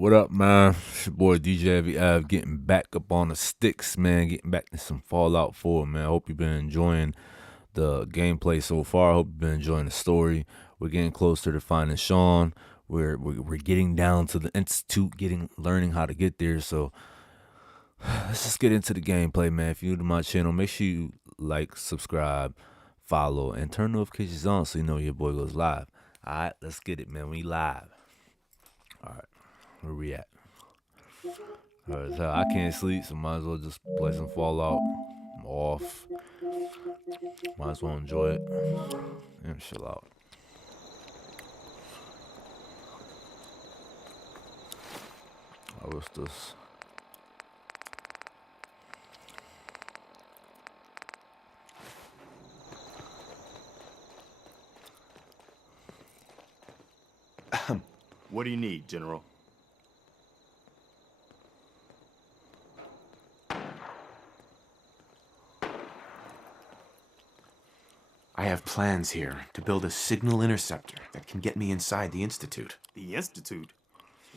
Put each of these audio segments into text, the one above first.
What up, man? It's your boy DJ Av getting back up on the sticks, man. Getting back to some Fallout 4, man. I hope you've been enjoying the gameplay so far. I hope you've been enjoying the story. We're getting closer to finding Shaun. We're getting down to the institute, learning how to get there. So let's just get into the gameplay, man. If you're new to my channel, make sure you like, subscribe, follow, and turn notifications on so you know your boy goes live. All right, let's get it, man. We live. All right, where we at? All right, so I can't sleep, so might as well just play some Fallout. I'm off. Might as well enjoy it and chill out. What's this? What do you need, General? I have plans here to build a signal interceptor that can get me inside the Institute. The Institute?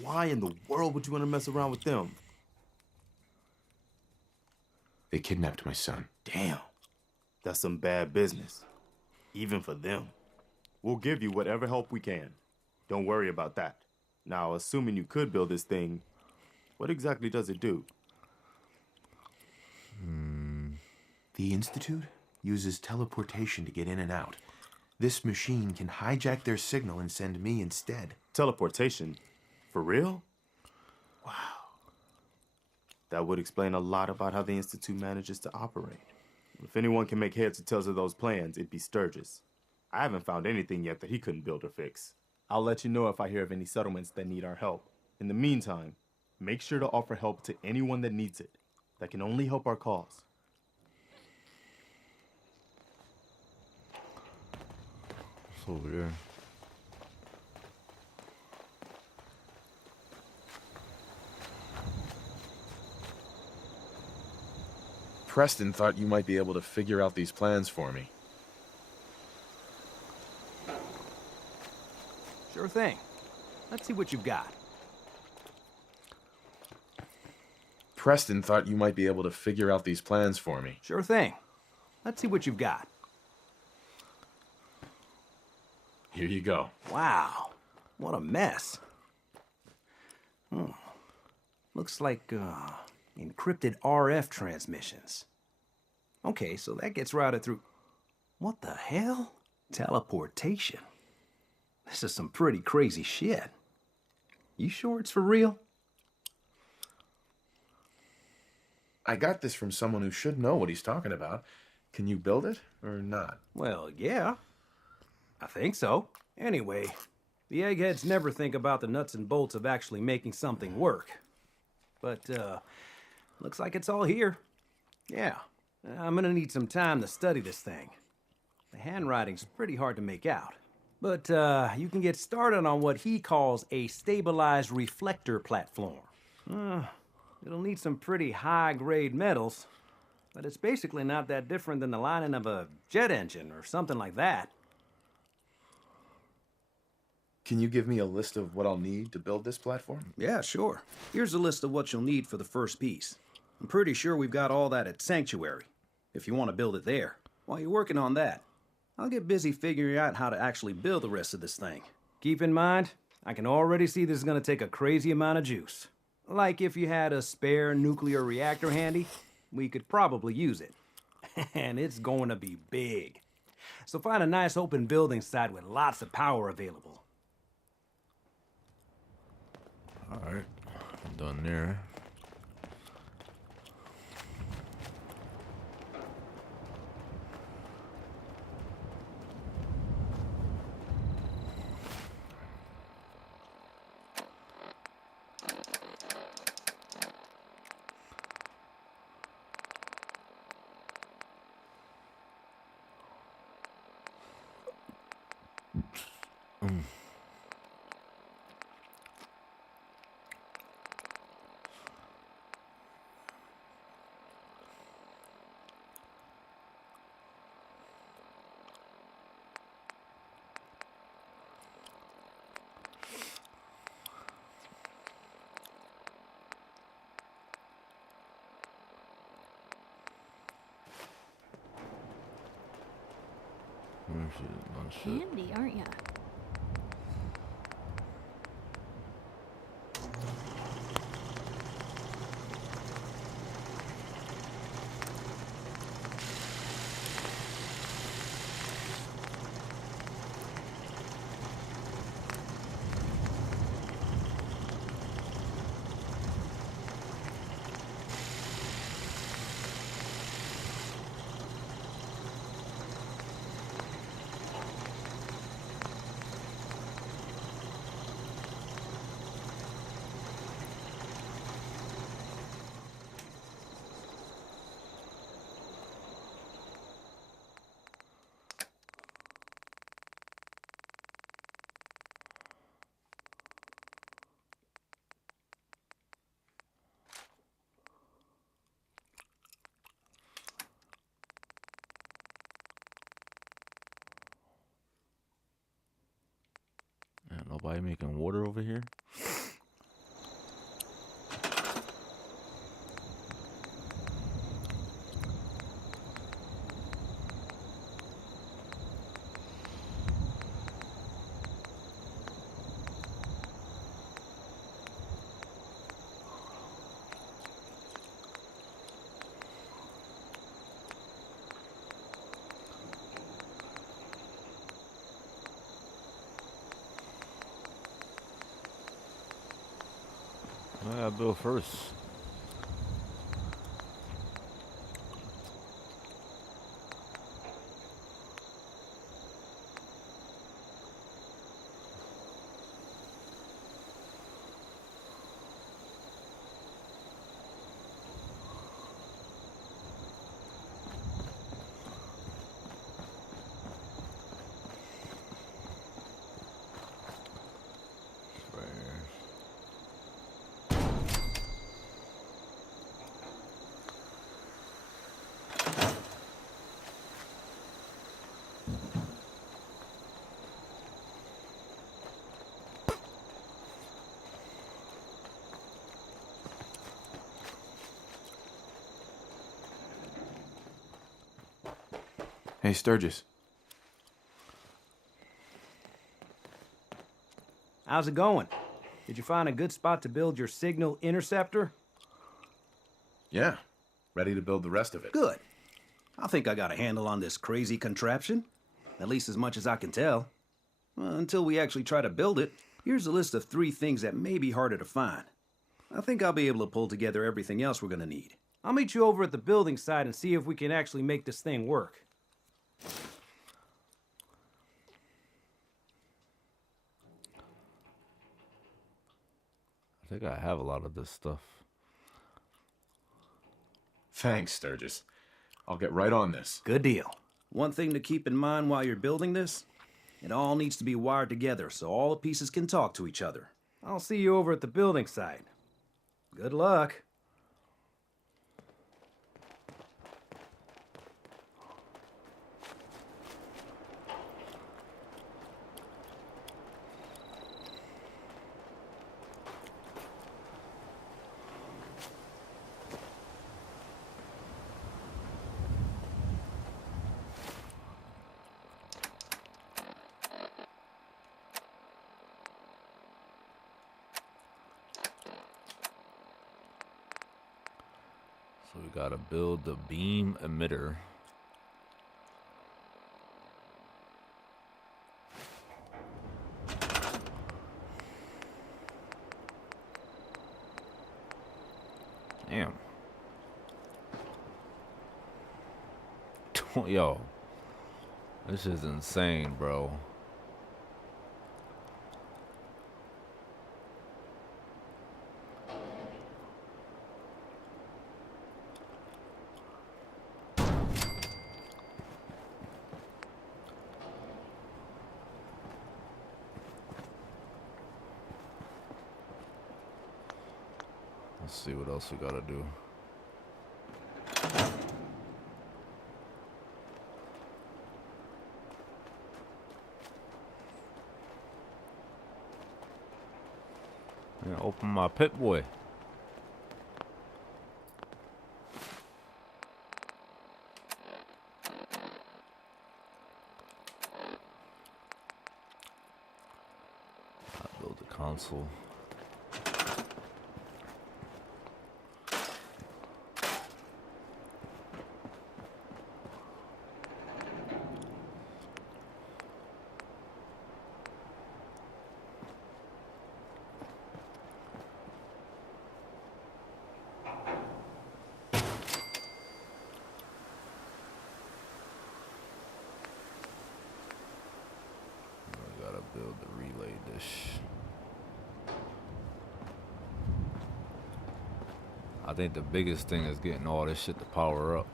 Why in the world would you want to mess around with them? They kidnapped my son. Damn. That's some bad business. Even for them. We'll give you whatever help we can. Don't worry about that. Now, assuming you could build this thing, what exactly does it do? The Institute uses teleportation to get in and out. This machine can hijack their signal and send me instead. Teleportation? For real? Wow. That would explain a lot about how the Institute manages to operate. If anyone can make heads or tails of those plans, it'd be Sturgis. I haven't found anything yet that he couldn't build or fix. I'll let you know if I hear of any settlements that need our help. In the meantime, make sure to offer help to anyone that needs it. That can only help our cause. It's over there. Preston thought you might be able to figure out these plans for me. Sure thing. Let's see what you've got. Preston thought you might be able to figure out these plans for me. Sure thing. Let's see what you've got. Here you go. Wow. What a mess. Looks like, encrypted RF transmissions. Okay, so that gets routed through... What the hell? Teleportation. This is some pretty crazy shit. You sure it's for real? I got this from someone who should know what he's talking about. Can you build it or not? Well, yeah. I think so. Anyway, the eggheads never think about the nuts and bolts of actually making something work. But, looks like it's all here. Yeah, I'm gonna need some time to study this thing. The handwriting's pretty hard to make out. But, you can get started on what he calls a stabilized reflector platform. It'll need some pretty high-grade metals, but it's basically not that different than the lining of a jet engine or something like that. Can you give me a list of what I'll need to build this platform? Yeah, sure. Here's a list of what you'll need for the first piece. I'm pretty sure we've got all that at Sanctuary, if you want to build it there. While you're working on that, I'll get busy figuring out how to actually build the rest of this thing. Keep in mind, I can already see this is going to take a crazy amount of juice. Like if you had a spare nuclear reactor handy, we could probably use it. And it's going to be big. So find a nice open building site with lots of power available. Alright, I'm done there. shit. Handy, aren't ya? Man, nobody making water over here? I gotta build first. Hey, Sturgis. How's it going? Did you find a good spot to build your signal interceptor? Yeah. Ready to build the rest of it. Good. I think I got a handle on this crazy contraption. At least as much as I can tell. Well, until we actually try to build it, here's a list of 3 things that may be harder to find. I think I'll be able to pull together everything else we're gonna need. I'll meet you over at the building site and see if we can actually make this thing work. I think I have a lot of this stuff. Thanks, Sturgis. I'll get right on this. Good deal. One thing to keep in mind while you're building this, it all needs to be wired together so all the pieces can talk to each other. I'll see you over at the building site. Good luck. So we gotta build the beam emitter. Damn. Yo. This is insane, bro. Let's see what else we gotta do. Yeah, open my pit boy. console. I gotta build the relay dish. I think the biggest thing is getting all this shit to power up.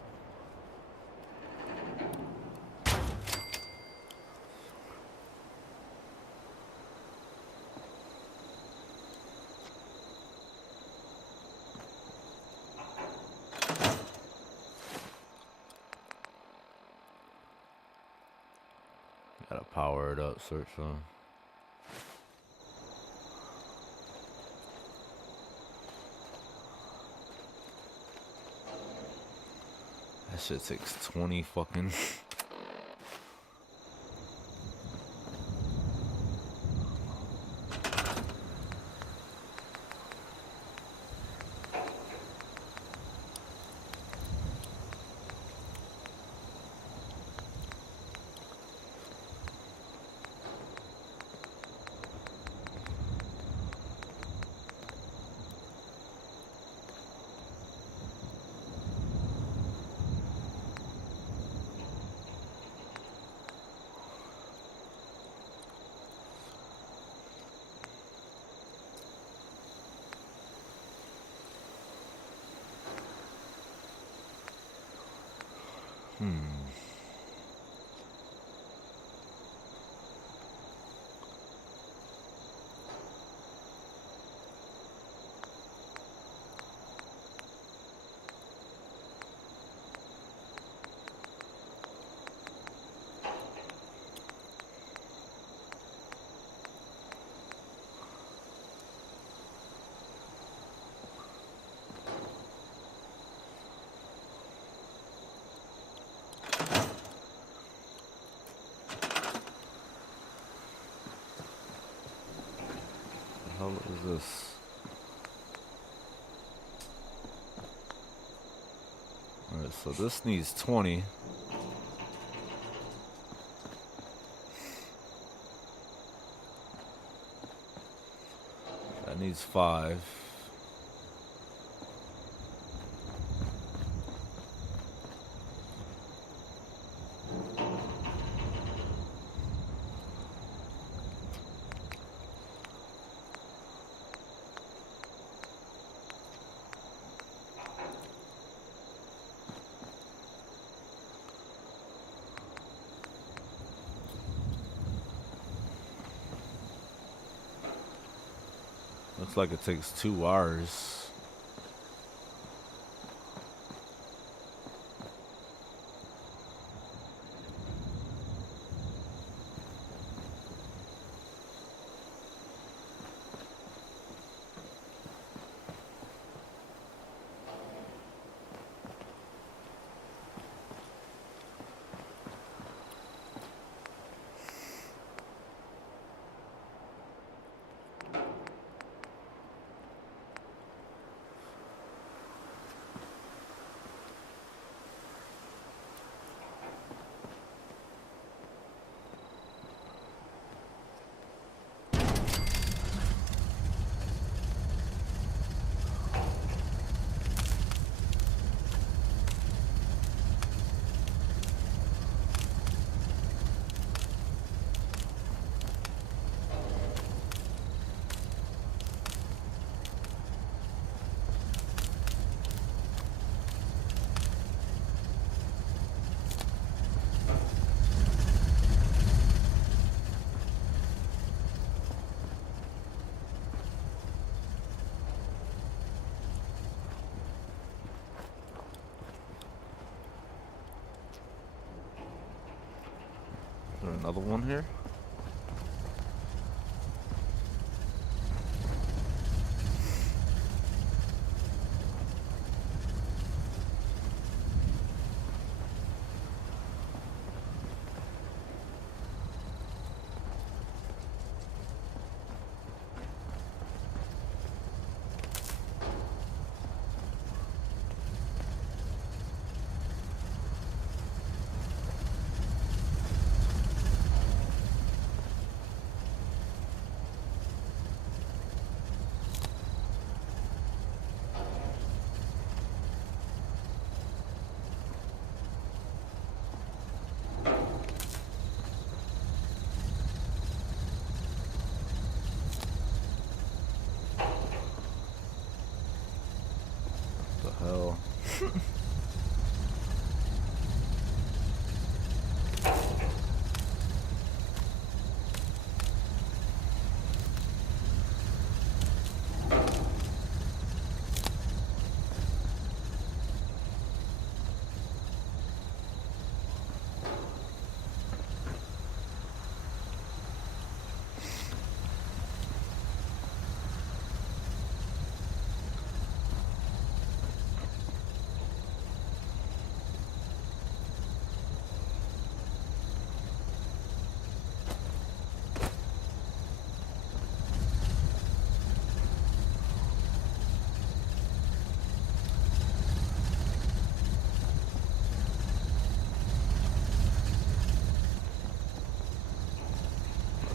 Gotta power it up, search on. That shit takes 20 fucking. How is this? Alright, so this needs 20. That needs 5. Looks like it takes 2 hours. Is there another one here?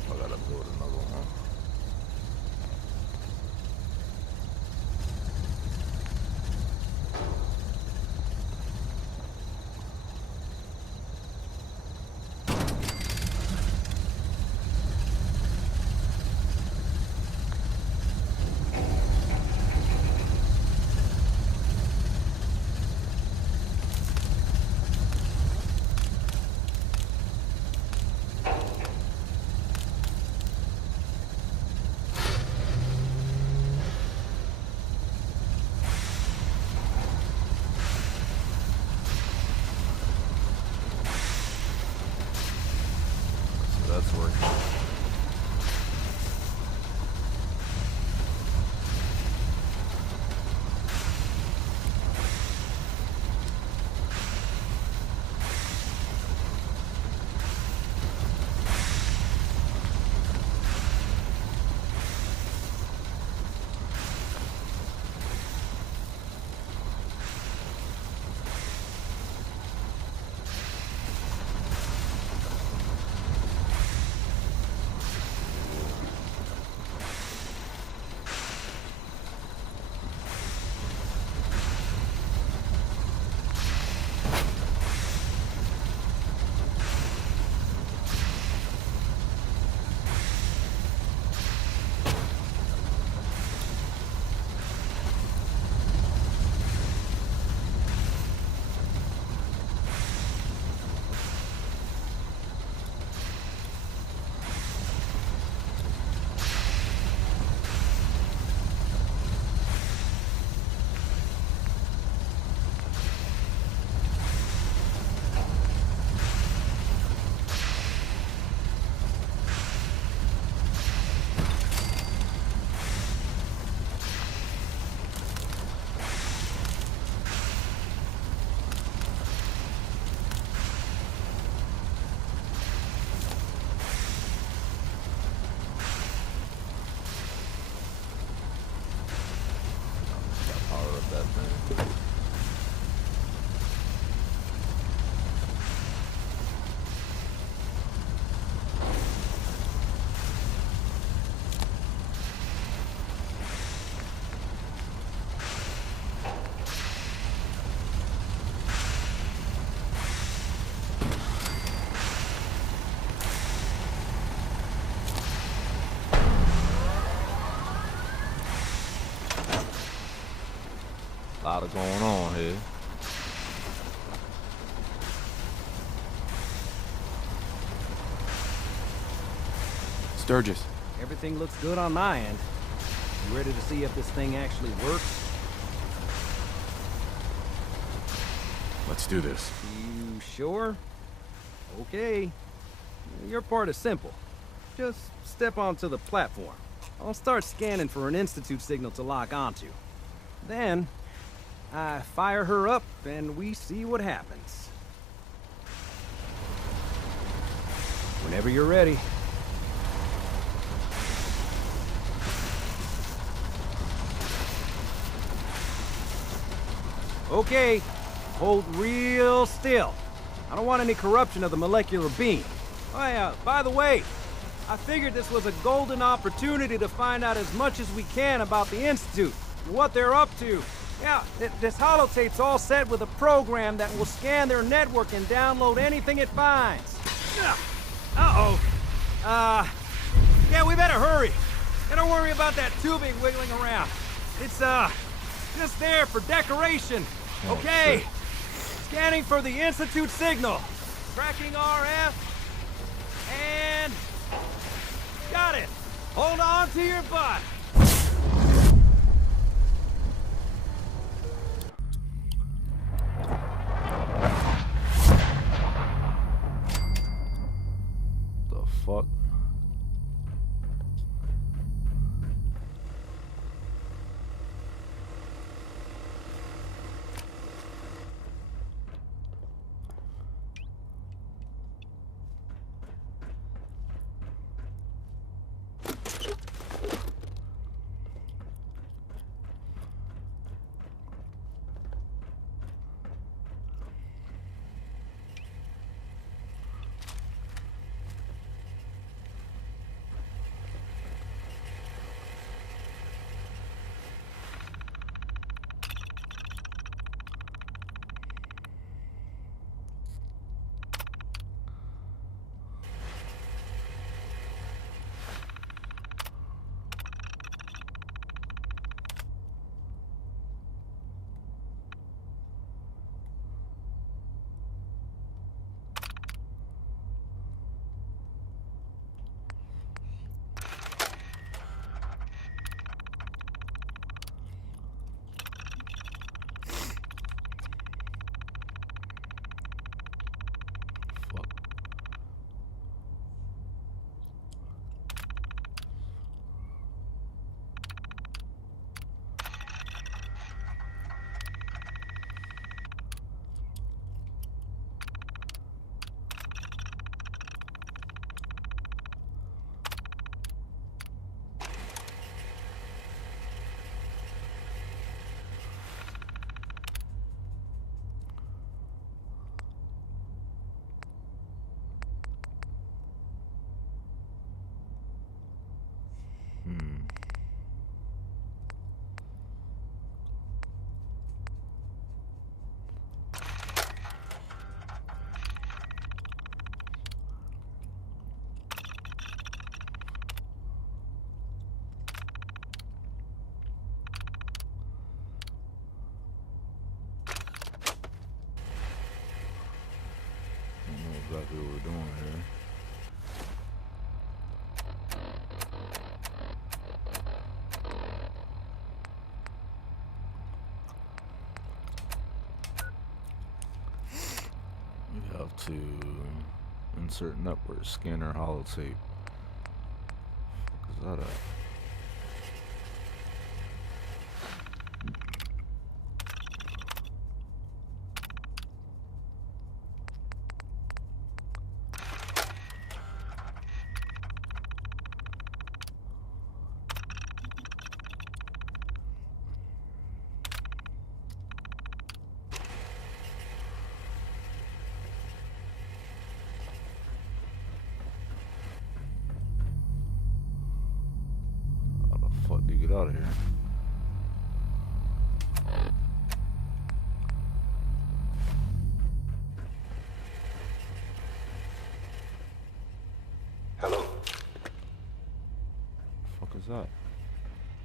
I gotta build another one. So that's working. Power up that thing. A lot of going on here. Sturgis, Everything looks good on my end. You ready to see if this thing actually works? Let's do this. You sure? Okay. Your part is simple. Just step onto the platform. I'll start scanning for an Institute signal to lock onto. Then, I fire her up and we see what happens. Whenever you're ready. Okay, hold real still. I don't want any corruption of the molecular beam. Oh yeah, by the way, I figured this was a golden opportunity to find out as much as we can about the Institute and what they're up to. Yeah, this holotape's all set with a program that will scan their network and download anything it finds. Uh-oh. Yeah, we better hurry. And don't worry about that tubing wiggling around. It's, just there for decoration. Okay, scanning for the Institute signal. Tracking RF. And... got it! Hold on to your butt! The fuck? Exactly what we're doing here. We have to insert network scanner holotape. Fuck is that at? How the fuck do you get out of here? Hello. The fuck is that?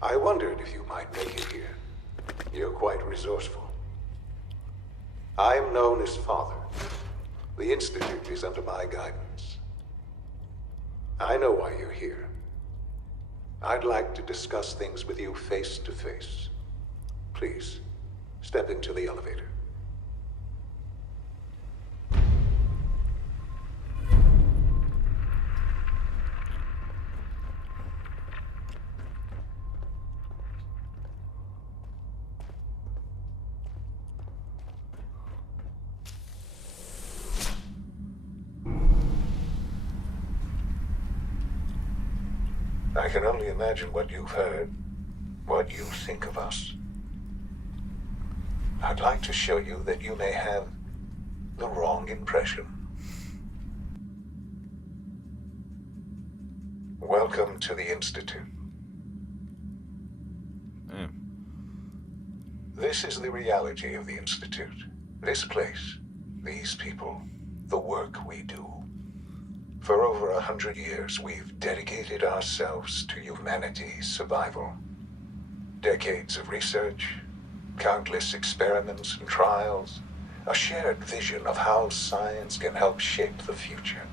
I wondered if you might make it here. You're quite resourceful. I am known as Father. The Institute is under my guidance. I know why you're here. I'd like to discuss things with you face to face. Please, step into the elevator. I can only imagine what you've heard, what you think of us. I'd like to show you that you may have the wrong impression. Welcome to the Institute. Damn. This is the reality of the Institute. This place, these people, the work we do. For over 100 years, we've dedicated ourselves to humanity's survival. Decades of research, Countless experiments and trials, a shared vision of how science can help shape the future.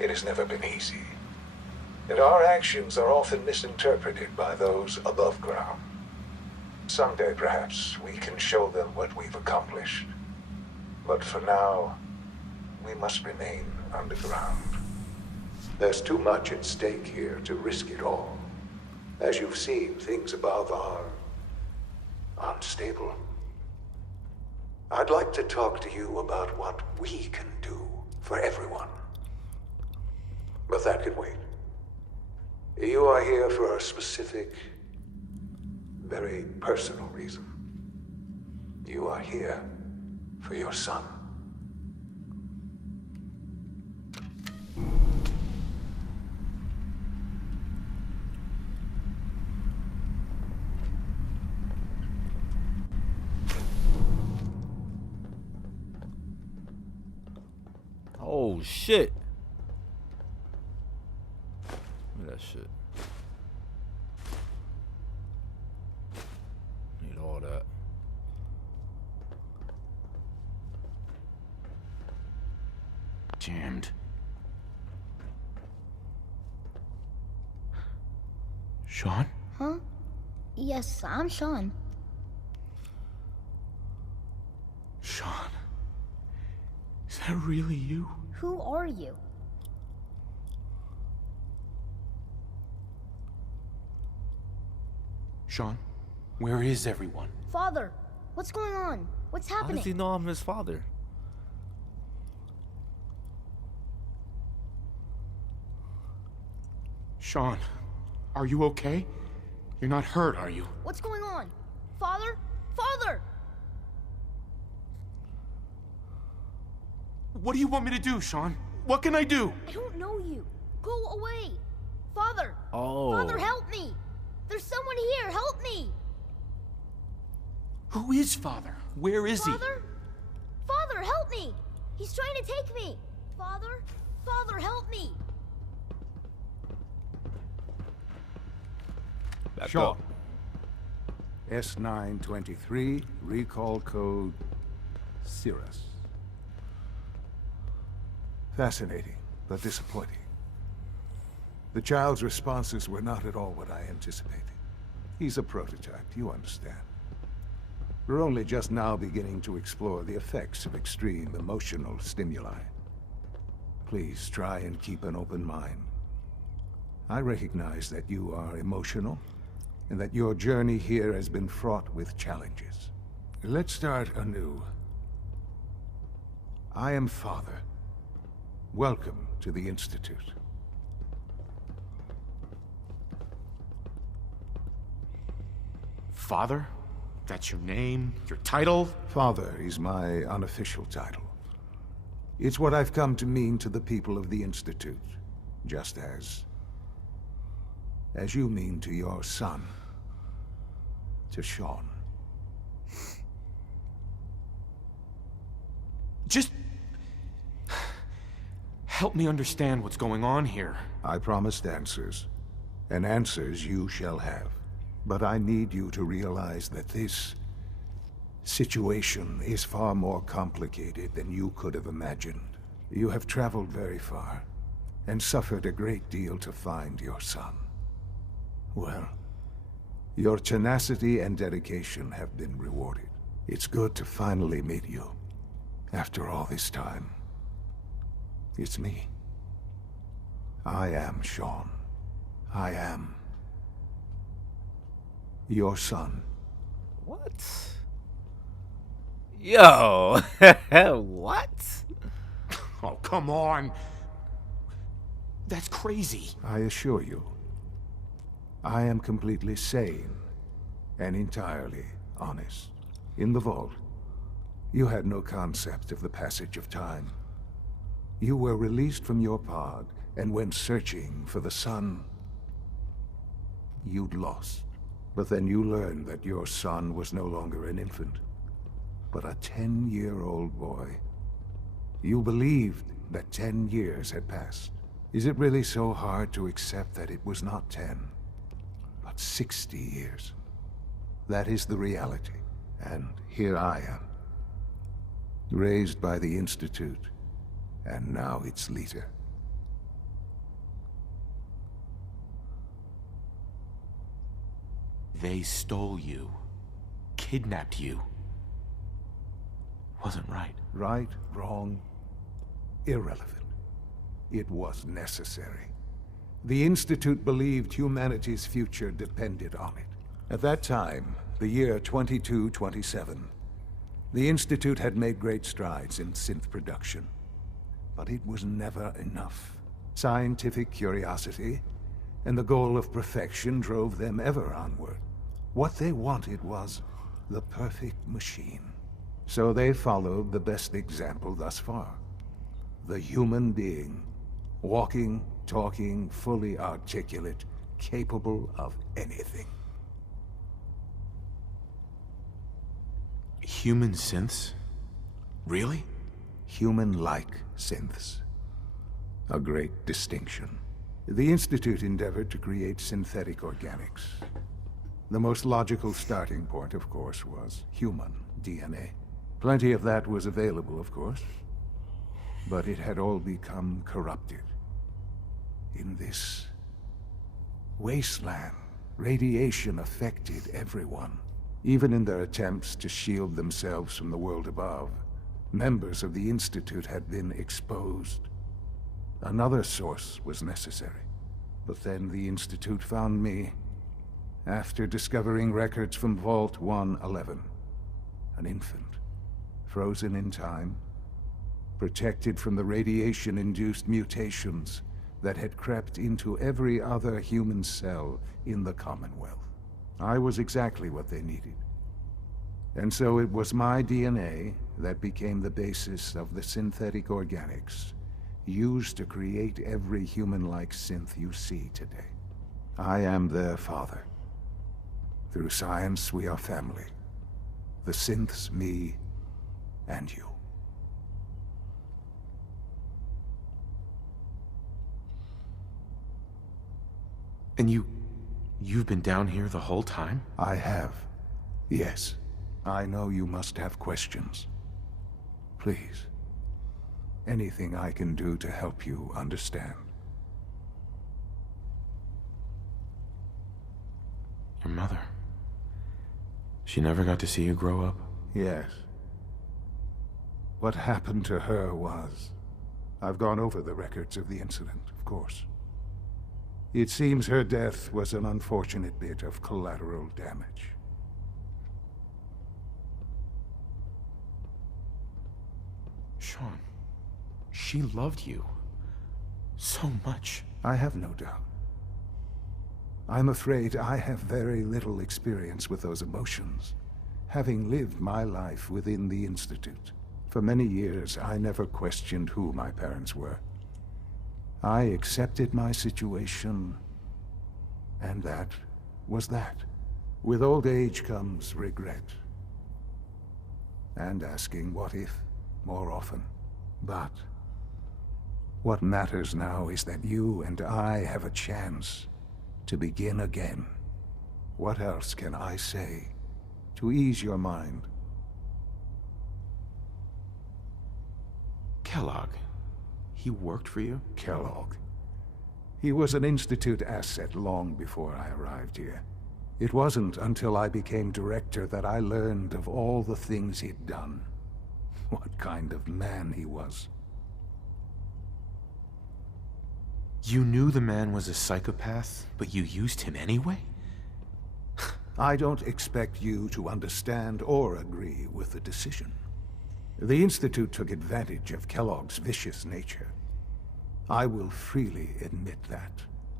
It has never been easy, and our actions are often misinterpreted by those above ground. Someday, perhaps, we can show them what we've accomplished. But for now, we must remain underground. There's too much at stake here to risk it all. As you've seen, things above are unstable. I'd like to talk to you about what we can do for everyone. But that can wait. You are here for a specific, very personal reason. You are here for your son. Oh shit. Look at that shit. Need all that. Jammed. Shaun? Huh? Yes, I'm Shaun. Shaun? Is that really you? Who are you? Shaun, where is everyone? Father, what's going on? What's How happening? does he know I'm his father? Shaun, are you okay? You're not hurt, are you? What's going on? Father? Father! What do you want me to do, Shaun? What can I do? I don't know you. Go away. Father! Oh. Father, help me! There's someone here. Help me! Who is Father? Where is Father? Father, help me! He's trying to take me! Father? Father, help me! Back Shaun. up. S923, recall code Cirrus. Fascinating, but disappointing. The child's responses were not at all what I anticipated. He's a prototype, you understand. We're only just now beginning to explore the effects of extreme emotional stimuli. Please try and keep an open mind. I recognize that you are emotional, and that your journey here has been fraught with challenges. Let's start anew. I am Father. Welcome to the Institute. Father? That's your name? Your title? Father is my unofficial title. It's what I've come to mean to the people of the Institute, just as you mean to your son, to Shaun. Just help me understand what's going on here. I promised answers, and answers you shall have. But I need you to realize that this situation is far more complicated than you could have imagined. You have traveled very far, and suffered a great deal to find your son. Well, your tenacity and dedication have been rewarded. It's good to finally meet you, after all this time. It's me. I am Shaun. I am your son. What? Yo. What? Oh, come on. That's crazy. I assure you, I am completely sane and entirely honest. In the vault, you had no concept of the passage of time. You were released from your pod and went searching for the son you'd lost. But then you learned that your son was no longer an infant, but a 10-year-old boy. You believed that 10 years had passed. Is it really so hard to accept that it was not 10, but 60 years? That is the reality. And here I am, raised by the Institute, and now its leader. They stole you, kidnapped you. Wasn't right. Right, wrong, irrelevant. It was necessary. The Institute believed humanity's future depended on it. At that time, the year 2227, the Institute had made great strides in synth production. But it was never enough. Scientific curiosity and the goal of perfection drove them ever onward. What they wanted was the perfect machine. So they followed the best example thus far. The human being. Walking, talking, fully articulate, capable of anything. Human synths? Really? Human-like synths. A great distinction. The Institute endeavored to create synthetic organics. The most logical starting point, of course, was human DNA. Plenty of that was available, of course, but it had all become corrupted. In this wasteland, radiation affected everyone. Even in their attempts to shield themselves from the world above, members of the Institute had been exposed. Another source was necessary. But then the Institute found me after discovering records from Vault 111. An infant, frozen in time, protected from the radiation-induced mutations that had crept into every other human cell in the Commonwealth. I was exactly what they needed. And so it was my DNA that became the basis of the synthetic organics used to create every human-like synth you see today. I am their father. Through science, we are family. The synths, me, and you. And you've been down here the whole time? I have. Yes. I know you must have questions. Please. Anything I can do to help you understand. Your mother. She never got to see you grow up? Yes. What happened to her was... I've gone over the records of the incident, of course. It seems her death was an unfortunate bit of collateral damage. Shaun, she loved you so much. I have no doubt. I'm afraid I have very little experience with those emotions, having lived my life within the Institute. For many years, I never questioned who my parents were. I accepted my situation, and that was that. With old age comes regret. And asking what if more often. But what matters now is that you and I have a chance to begin again. What else can I say to ease your mind? Kellogg. He worked for you? Kellogg. He was an Institute asset long before I arrived here. It wasn't until I became director that I learned of all the things he'd done. What kind of man he was. You knew the man was a psychopath, but you used him anyway? I don't expect you to understand or agree with the decision. The Institute took advantage of Kellogg's vicious nature. I will freely admit that.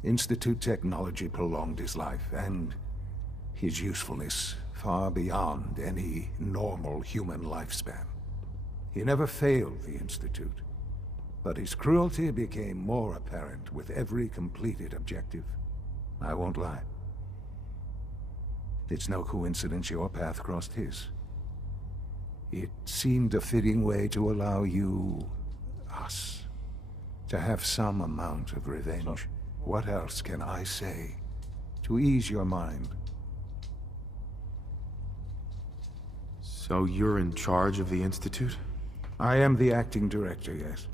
Institute technology prolonged his life, and his usefulness far beyond any normal human lifespan. He never failed the Institute, but his cruelty became more apparent with every completed objective. I won't lie. It's no coincidence your path crossed his. It seemed a fitting way to allow you, us, to have some amount of revenge. What else can I say to ease your mind? So you're in charge of the Institute? I am the acting director, yes.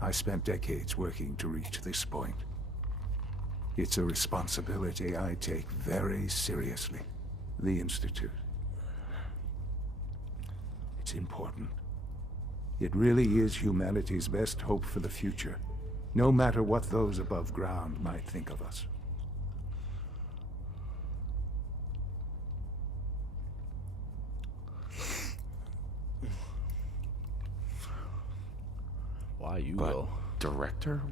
I spent decades working to reach this point. It's a responsibility I take very seriously. The Institute. It's important. It really is humanity's best hope for the future, no matter what those above ground might think of us. Why you But though? director?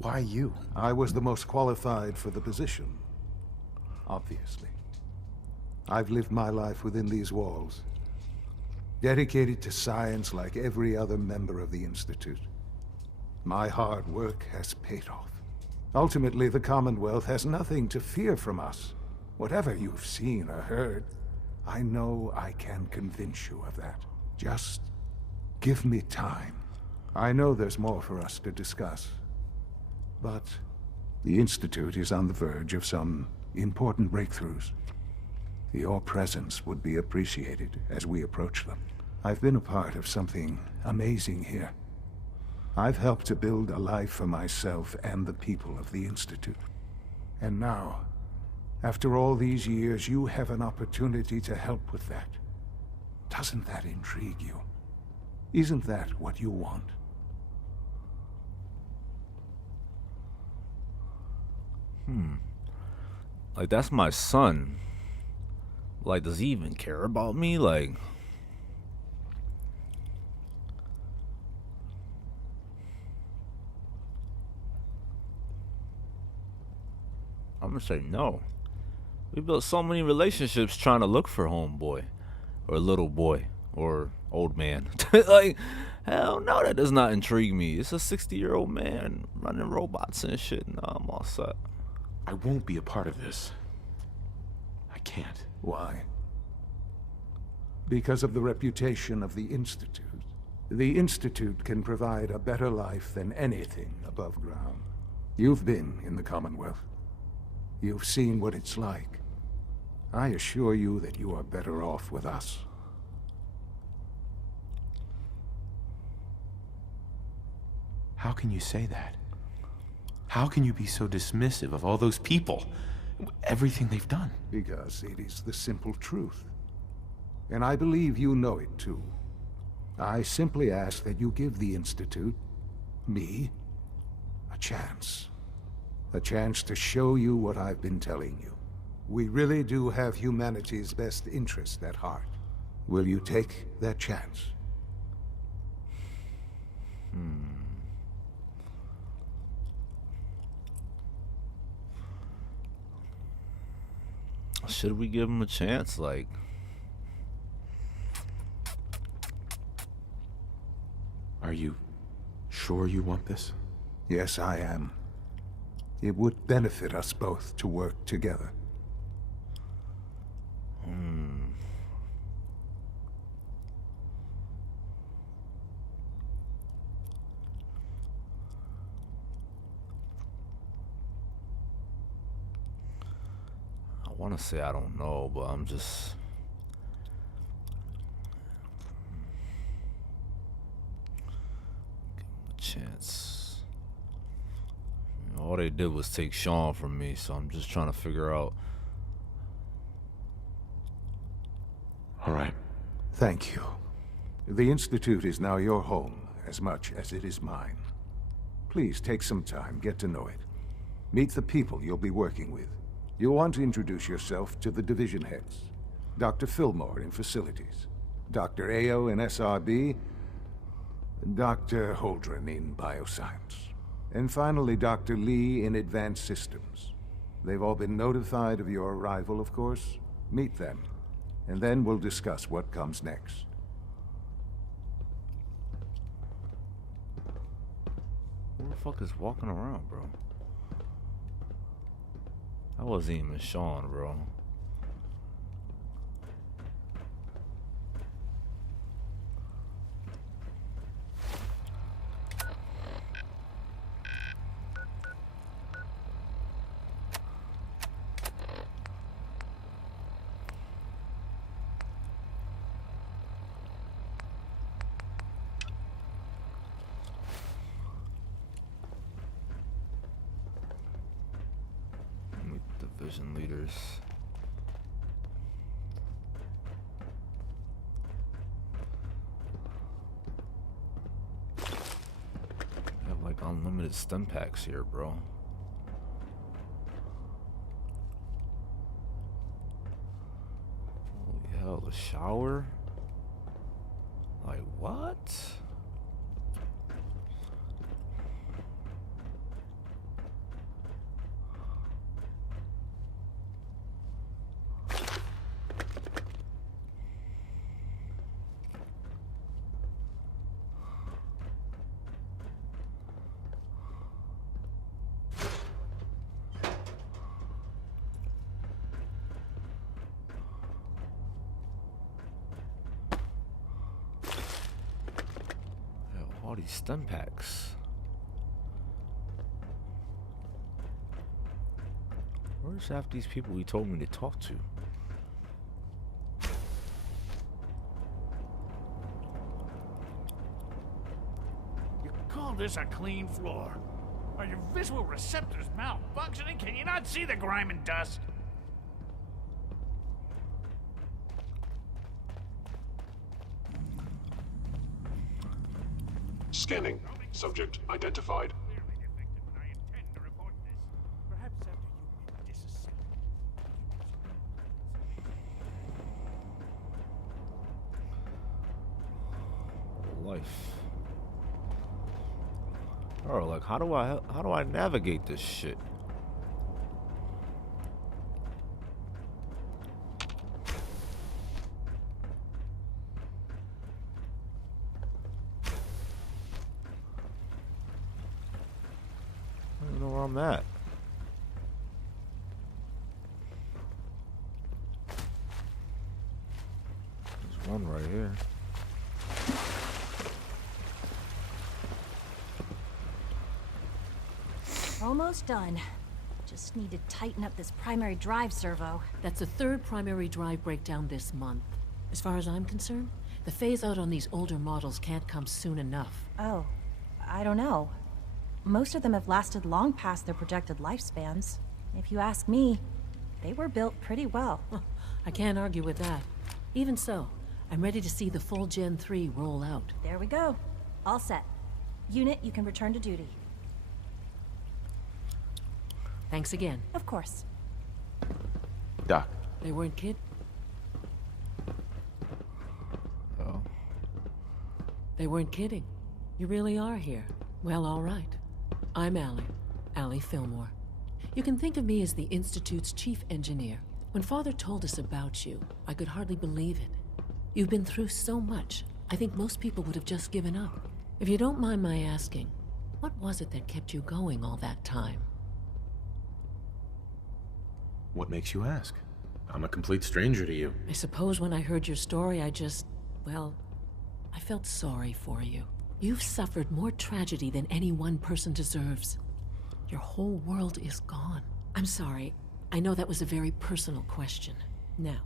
Why you? I was the most qualified for the position, obviously. I've lived my life within these walls, dedicated to science like every other member of the Institute. My hard work has paid off. Ultimately, the Commonwealth has nothing to fear from us. Whatever you've seen or heard, I know I can convince you of that. Just give me time. I know there's more for us to discuss. But the Institute is on the verge of some important breakthroughs. Your presence would be appreciated as we approach them. I've been a part of something amazing here. I've helped to build a life for myself and the people of the Institute. And now, after all these years, you have an opportunity to help with that. Doesn't that intrigue you? Isn't that what you want? Like, that's my son. Like, does he even care about me? Like, I'm gonna say no. We built so many relationships trying to look for homeboy, or little boy, or old man. Like, hell no, that does not intrigue me. It's a 60-year-old man running robots and shit. No, I'm all set. I won't be a part of this. I can't. Why? Because of the reputation of the Institute. The Institute can provide a better life than anything above ground. You've been in the Commonwealth. You've seen what it's like. I assure you that you are better off with us. How can you say that? How can you be so dismissive of all those people? Everything they've done? Because it is the simple truth. And I believe you know it too. I simply ask that you give the Institute, me, a chance. A chance to show you what I've been telling you. We really do have humanity's best interest at heart. Will you take that chance? Should we give him a chance? Like, Are you sure you want this? Yes, I am. It would benefit us both to work together. I want to say I don't know, but I'm just... Give him a chance. All they did was take Shaun from me, so I'm just trying to figure out... All right. Thank you. The Institute is now your home, as much as it is mine. Please take some time, get to know it. Meet the people you'll be working with. You'll want to introduce yourself to the division heads. Dr. Fillmore in Facilities, Dr. Ayo in SRB, Dr. Holdren in Bioscience, and finally Dr. Lee in Advanced Systems. They've all been notified of your arrival, of course. Meet them, and then we'll discuss what comes next. Who the fuck is walking around, bro? That wasn't even Shaun, bro. Division leaders. They have like unlimited stim packs here, bro. Holy hell, the shower? Like what? All these stim packs. Where's half these people he told me to talk to? You call this a clean floor? Are your visual receptors malfunctioning? Can you not see the grime and dust? Scanning. Subject identified. Clearly defective, and I intend to report this. Perhaps after you've been disassembled. Life. Bro, like how do I navigate this shit? I don't know where I'm at. There's one right here. Almost done. Just need to tighten up this primary drive servo. That's the third primary drive breakdown this month. As far as I'm concerned, the phase out on these older models can't come soon enough. Oh, I don't know. Most of them have lasted long past their projected lifespans. If you ask me, they were built pretty well. I can't argue with that. Even so, I'm ready to see the full Gen 3 roll out. There we go. All set. Unit, you can return to duty. Thanks again. Of course. Doc. They weren't kid? Oh. They weren't kidding. You really are here. Well, all right. I'm Allie Fillmore. You can think of me as the Institute's chief engineer. When Father told us about you, I could hardly believe it. You've been through so much, I think most people would have just given up. If you don't mind my asking, what was it that kept you going all that time? What makes you ask? I'm a complete stranger to you. I suppose when I heard your story, I felt sorry for you. You've suffered more tragedy than any one person deserves. Your whole world is gone. I'm sorry. I know that was a very personal question. Now,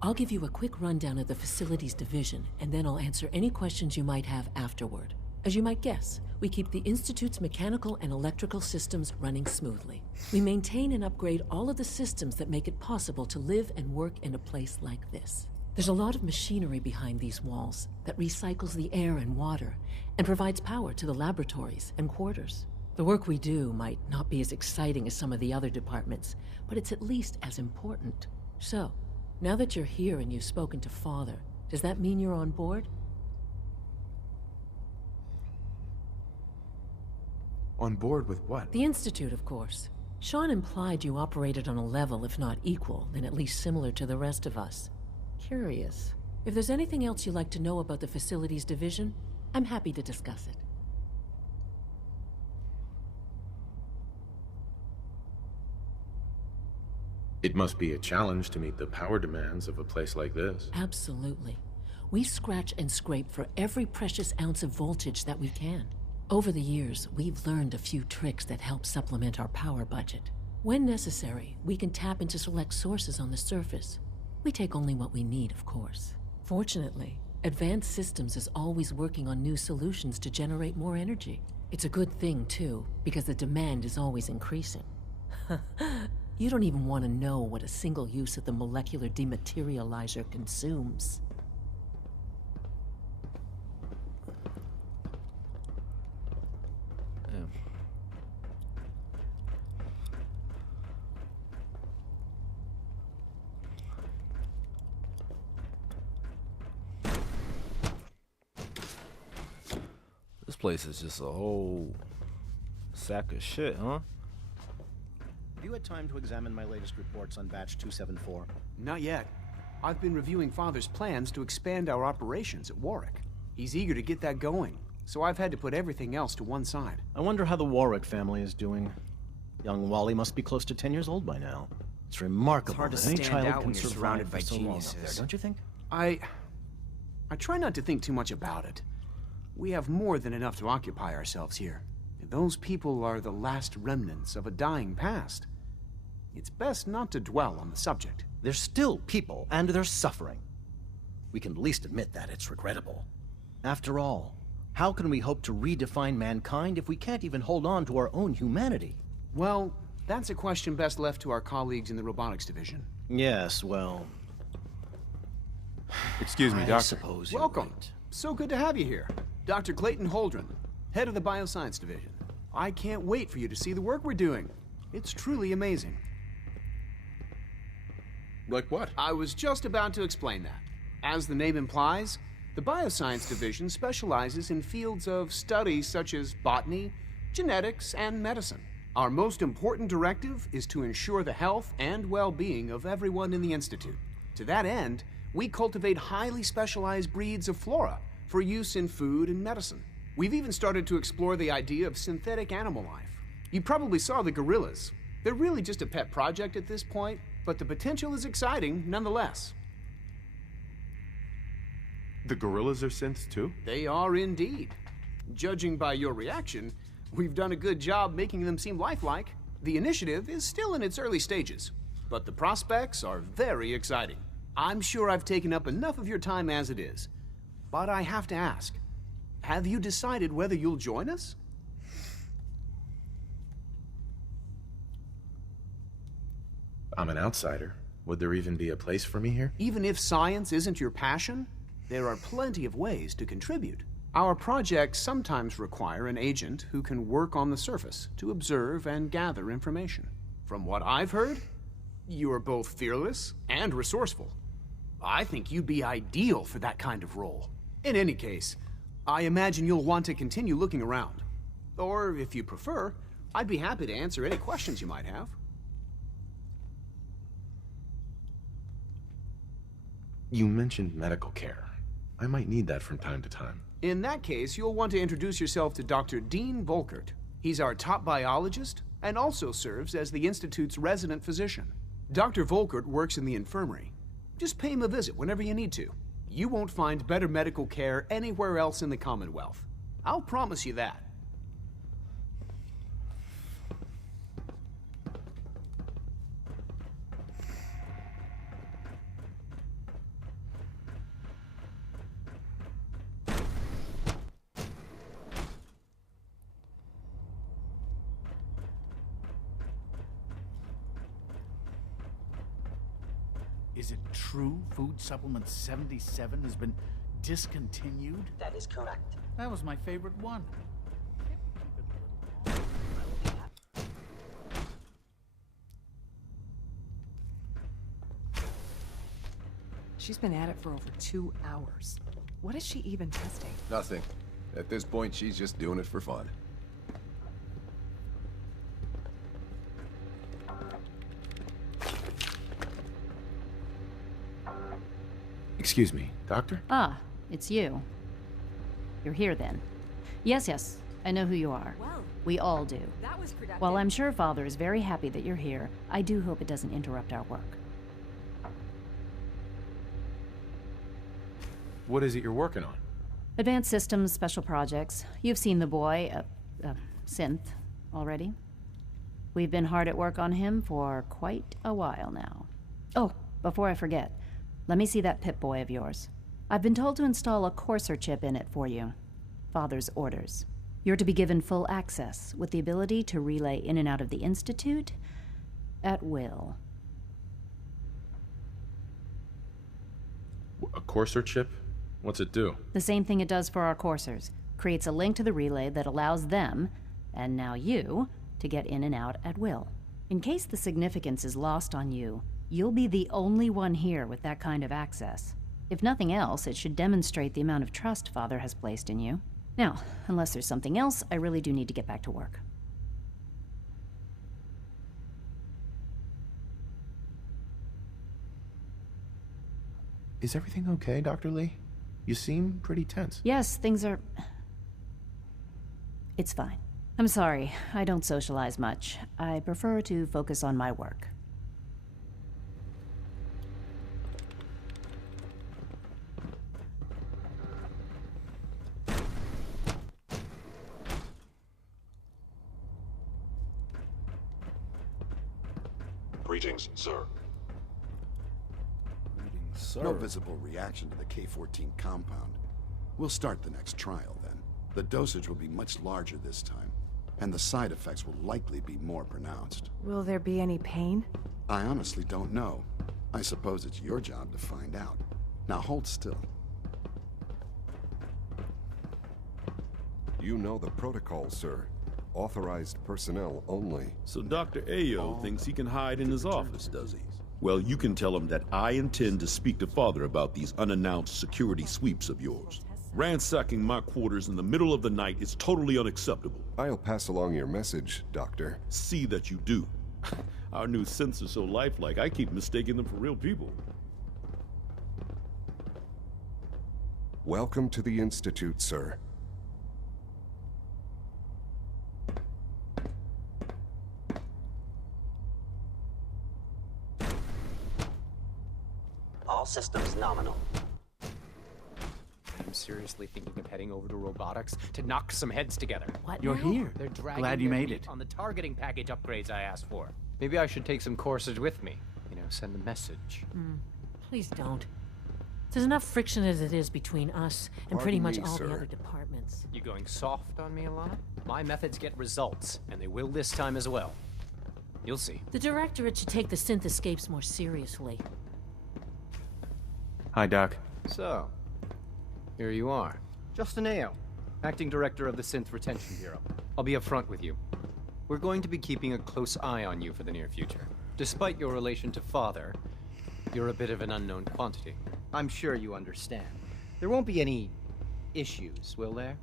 I'll give you a quick rundown of the Facilities Division, and then I'll answer any questions you might have afterward. As you might guess, we keep the Institute's mechanical and electrical systems running smoothly. We maintain and upgrade all of the systems that make it possible to live and work in a place like this. There's a lot of machinery behind these walls that recycles the air and water and provides power to the laboratories and quarters. The work we do might not be as exciting as some of the other departments, but it's at least as important. So, now that you're here and you've spoken to Father, does that mean you're on board? On board with what? The Institute, of course. Shaun implied you operated on a level, if not equal, then at least similar to the rest of us. Curious. If there's anything else you'd like to know about the Facilities Division, I'm happy to discuss it. It must be a challenge to meet the power demands of a place like this. Absolutely. We scratch and scrape for every precious ounce of voltage that we can. Over the years, we've learned a few tricks that help supplement our power budget. When necessary, we can tap into select sources on the surface. We take only what we need, of course. Fortunately, Advanced Systems is always working on new solutions to generate more energy. It's a good thing, too, because the demand is always increasing. You don't even want to know what a single use of the molecular dematerializer consumes. This place is just a whole sack of shit, huh? Have you had time to examine my latest reports on batch 274? Not yet. I've been reviewing Father's plans to expand our operations at Warwick. He's eager to get that going, so I've had to put everything else to one side. I wonder how the Warwick family is doing. Young Wally must be close to 10 years old by now. It's remarkable It's hard to that any stand child out can when you're survive surrounded for by so long up geniuses. there, don't you think? I try not to think too much about it. We have more than enough to occupy ourselves here. Those people are the last remnants of a dying past. It's best not to dwell on the subject. They're still people, and they're suffering. We can at least admit that it's regrettable. After all, how can we hope to redefine mankind if we can't even hold on to our own humanity? Well, that's a question best left to our colleagues in the robotics division. Yes, well... Excuse me, I Doctor. suppose you're Welcome. right. So good to have you here. Dr. Clayton Holdren, head of the Bioscience Division. I can't wait for you to see the work we're doing. It's truly amazing. Like what? I was just about to explain that. As the name implies, the Bioscience Division specializes in fields of study such as botany, genetics, and medicine. Our most important directive is to ensure the health and well-being of everyone in the Institute. To that end, we cultivate highly specialized breeds of flora for use in food and medicine. We've even started to explore the idea of synthetic animal life. You probably saw the gorillas. They're really just a pet project at this point, but the potential is exciting nonetheless. The gorillas are synths too? They are indeed. Judging by your reaction, we've done a good job making them seem lifelike. The initiative is still in its early stages, but the prospects are very exciting. I'm sure I've taken up enough of your time as it is, but I have to ask, have you decided whether you'll join us? I'm an outsider. Would there even be a place for me here? Even if science isn't your passion, there are plenty of ways to contribute. Our projects sometimes require an agent who can work on the surface to observe and gather information. From what I've heard, you are both fearless and resourceful. I think you'd be ideal for that kind of role. In any case, I imagine you'll want to continue looking around. Or, if you prefer, I'd be happy to answer any questions you might have. You mentioned medical care. I might need that from time to time. In that case, you'll want to introduce yourself to Dr. Dean Volkert. He's our top biologist and also serves as the Institute's resident physician. Dr. Volkert works in the infirmary. Just pay him a visit whenever you need to. You won't find better medical care anywhere else in the Commonwealth. I'll promise you that. Is it true Food Supplement 77 has been discontinued? That is correct. That was my favorite one. She's been at it for over 2 hours. What is she even testing? Nothing. At this point, she's just doing it for fun. Excuse me, Doctor? Ah, it's you. You're here then. Yes, I know who you are. Well, we all do. that was productive. While I'm sure Father is very happy that you're here, I do hope it doesn't interrupt our work. What is it you're working on? Advanced Systems Special Projects. You've seen the boy, Synth, already. We've been hard at work on him for quite a while now. Oh, before I forget, let me see that Pip-Boy of yours. I've been told to install a Courser chip in it for you. Father's orders. You're to be given full access, with the ability to relay in and out of the Institute at will. A Courser chip? What's it do? The same thing it does for our coursers. Creates a link to the relay that allows them, and now you, to get in and out at will. In case the significance is lost on you, you'll be the only one here with that kind of access. If nothing else, it should demonstrate the amount of trust Father has placed in you. Now, unless there's something else, I really do need to get back to work. Is everything okay, Dr. Lee? You seem pretty tense. Yes, things are... It's fine. I'm sorry, I don't socialize much. I prefer to focus on my work. Greetings, sir. No visible reaction to the K-14 compound. We'll start the next trial then. The dosage will be much larger this time, and the side effects will likely be more pronounced. Will there be any pain? I honestly don't know. I suppose it's your job to find out. Now hold still. You know the protocol, sir. Authorized personnel only. So Dr. Ayo thinks he can hide in his office, does he? Well, you can tell him that I intend to speak to Father about these unannounced security sweeps of yours. Ransacking my quarters in the middle of the night is totally unacceptable. I'll pass along your message, Doctor. See that you do. Our new synths are so lifelike, I keep mistaking them for real people. Welcome to the Institute, sir. All systems nominal. I'm seriously thinking of heading over to robotics to knock some heads together. What? You're now? here. They're dragging Glad you their made meat it. on the targeting package upgrades I asked for. Maybe I should take some courses with me. You know, send a message. Please don't. There's enough friction as it is between us and pretty much all the other departments. You going soft on me, Alana? My methods get results, and they will this time as well. You'll see. The Directorate should take the synth escapes more seriously. Hi, Doc. So, here you are. Justin Ayo, Acting Director of the Synth Retention Bureau. I'll be upfront with you. We're going to be keeping a close eye on you for the near future. Despite your relation to Father, you're a bit of an unknown quantity. I'm sure you understand. There won't be any issues, will there?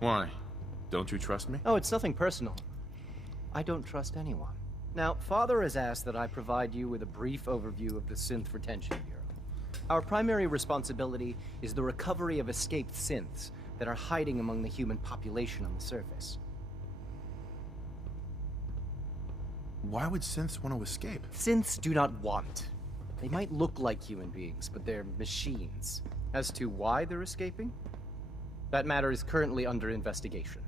Why? Don't you trust me? Oh, it's nothing personal. I don't trust anyone. Now, Father has asked that I provide you with a brief overview of the Synth Retention Bureau. Our primary responsibility is the recovery of escaped synths that are hiding among the human population on the surface. Why would synths want to escape? Synths do not want. They might look like human beings, but they're machines. As to why they're escaping? That matter is currently under investigation.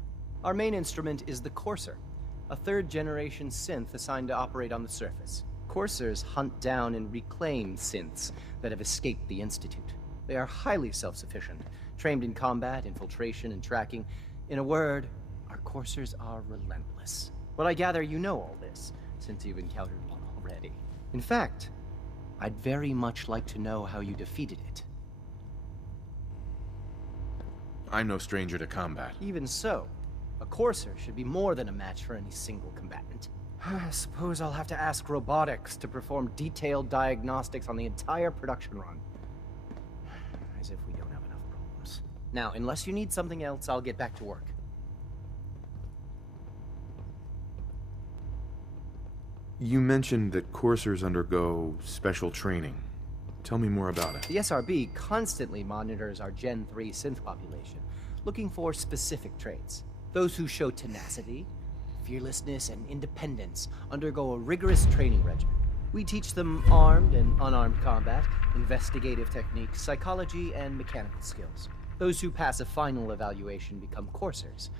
Our main instrument is the Courser, a third-generation synth assigned to operate on the surface. Coursers hunt down and reclaim synths that have escaped the Institute. They are highly self-sufficient, trained in combat, infiltration, and tracking. In a word, our Coursers are relentless. But I gather you know all this, since you've encountered one already. In fact, I'd very much like to know how you defeated it. I'm no stranger to combat. Even so, a Courser should be more than a match for any single combatant. I suppose I'll have to ask robotics to perform detailed diagnostics on the entire production run. As if we don't have enough problems. Now, unless you need something else, I'll get back to work. You mentioned that coursers undergo special training. Tell me more about it. The SRB constantly monitors our Gen 3 synth population, looking for specific traits. Those who show tenacity, fearlessness, and independence undergo a rigorous training regimen. We teach them armed and unarmed combat, investigative techniques, psychology, and mechanical skills. Those who pass a final evaluation become coursers.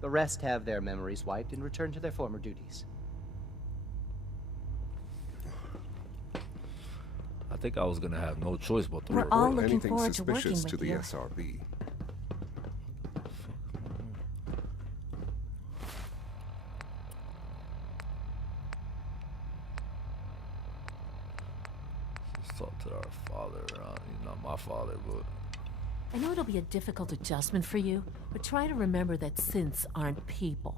The rest have their memories wiped and return to their former duties. I think I was gonna have no choice but to We're work. all looking Anything forward to working suspicious with to the you. SRB. talk to our father. He's not my father, but... I know it'll be a difficult adjustment for you, but try to remember that synths aren't people.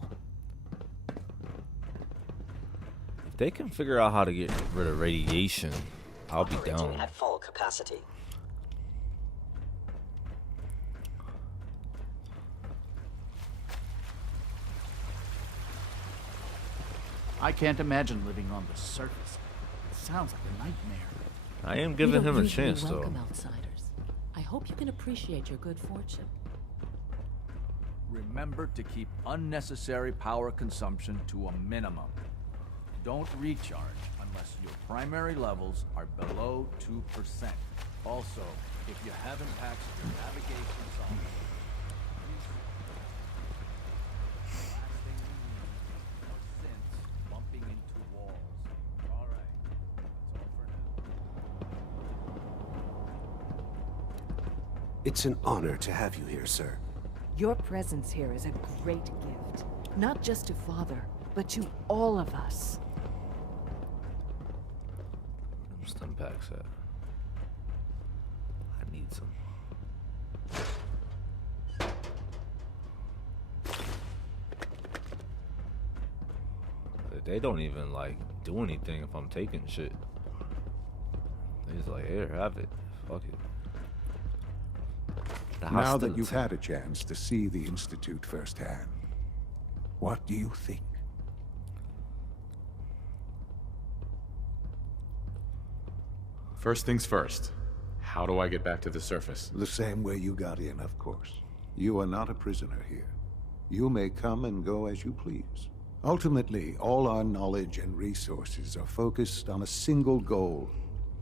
If they can figure out how to get rid of radiation, I'll be down. At full capacity. I can't imagine living on the surface. It sounds like a nightmare. I am giving him a chance, though. Welcome outsiders. I hope you can appreciate your good fortune. Remember to keep unnecessary power consumption to a minimum. Don't recharge unless your primary levels are below 2%. Also, if you have impacts your navigation software, bumping into walls. All right, that's all for now. It's an honor to have you here, sir. Your presence here is a great gift. Not just to Father, but to all of us. Where them stim packs at? I need some. They don't even like do anything if I'm taking shit. They just like, here, have it. Fuck it. Now that you've had a chance to see the Institute firsthand, what do you think? First things first. How do I get back to the surface? The same way you got in, of course. You are not a prisoner here. You may come and go as you please. Ultimately, all our knowledge and resources are focused on a single goal.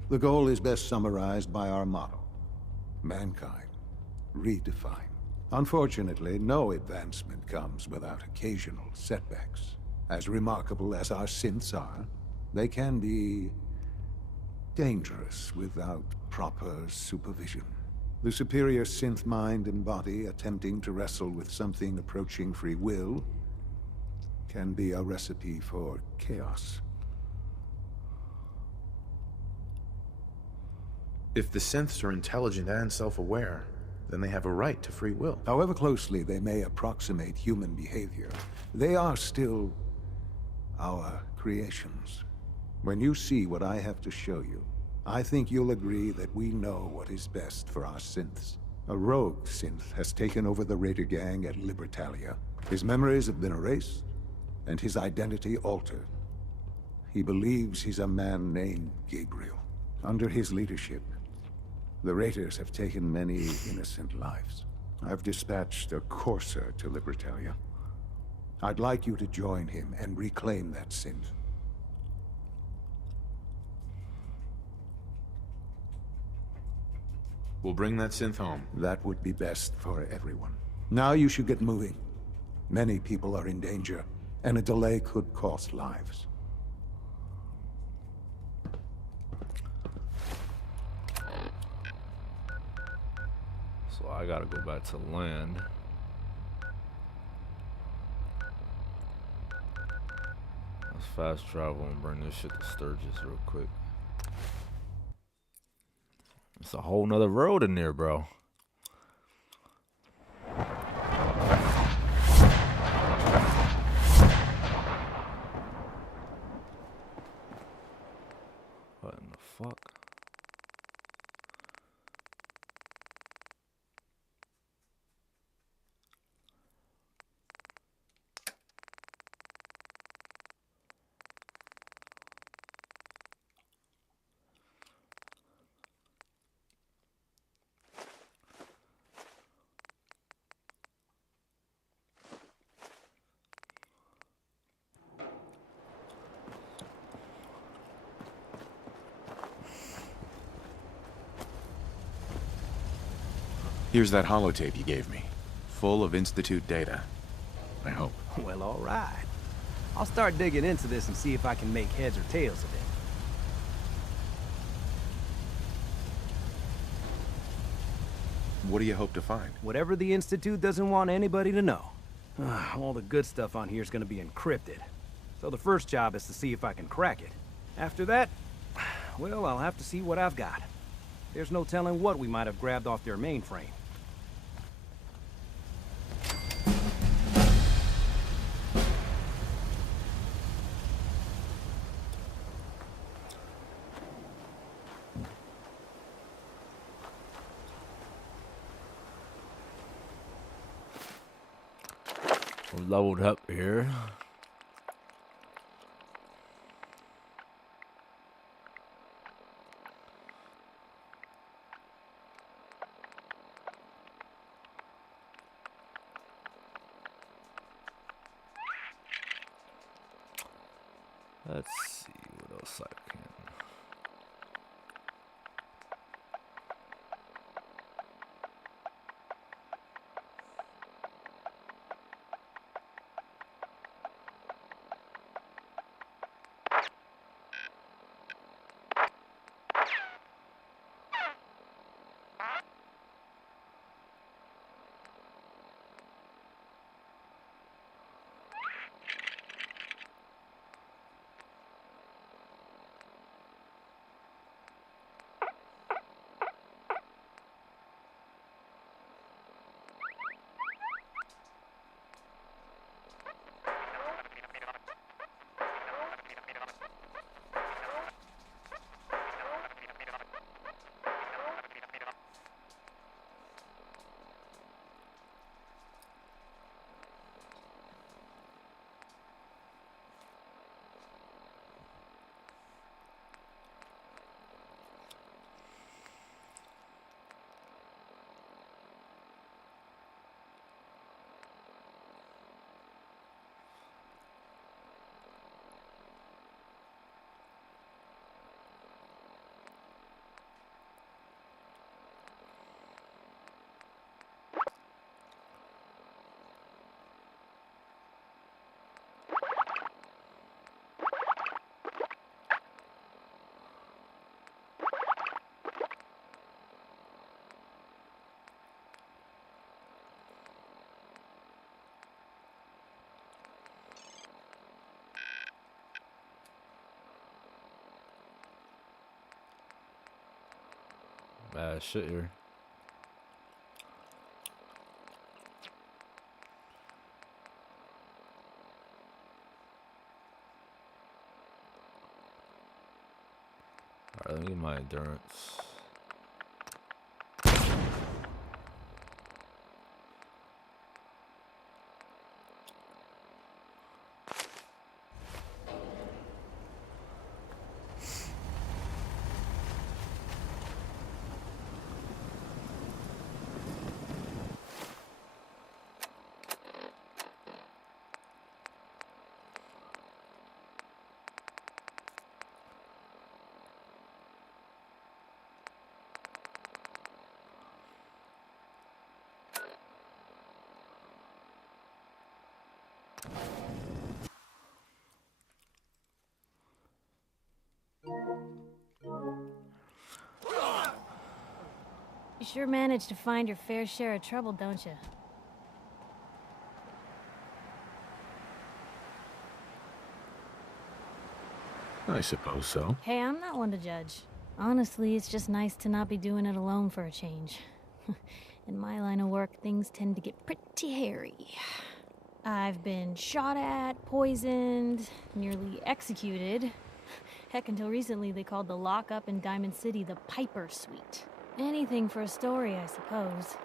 The goal is best summarized by our motto: mankind redefined. Unfortunately, no advancement comes without occasional setbacks. As remarkable as our synths are, they can be dangerous without proper supervision. The superior synth mind and body attempting to wrestle with something approaching free will can be a recipe for chaos. If the synths are intelligent and self-aware, then they have a right to free will. However closely they may approximate human behavior, they are still our creations. When you see what I have to show you, I think you'll agree that we know what is best for our synths. A rogue synth has taken over the Raider gang at Libertalia. His memories have been erased, and his identity altered. He believes he's a man named Gabriel. Under his leadership, the Raiders have taken many innocent lives. I've dispatched a courser to Libertalia. I'd like you to join him and reclaim that synth. We'll bring that synth home. That would be best for everyone. Now you should get moving. Many people are in danger, and a delay could cost lives. So I gotta go back to land. Let's fast travel and bring this shit to Sturgis real quick. It's a whole nother road in there, bro. What in the fuck? Here's that holotape you gave me, full of Institute data. I hope. Well, all right. I'll start digging into this and see if I can make heads or tails of it. What do you hope to find? Whatever the Institute doesn't want anybody to know. All the good stuff on here is going to be encrypted. So the first job is to see if I can crack it. After that, Well, I'll have to see what I've got. There's no telling what we might have grabbed off their mainframe. We're leveled up here. Let's see what else I can. Bad shit here. Alright, let me get my endurance. You sure managed to find your fair share of trouble, don't you? I suppose so. Hey, I'm not one to judge. Honestly, it's just nice to not be doing it alone for a change. In my line of work, things tend to get pretty hairy. I've been shot at, poisoned, nearly executed. Heck, until recently they called the lockup in Diamond City the Piper Suite. Anything for a story, I suppose.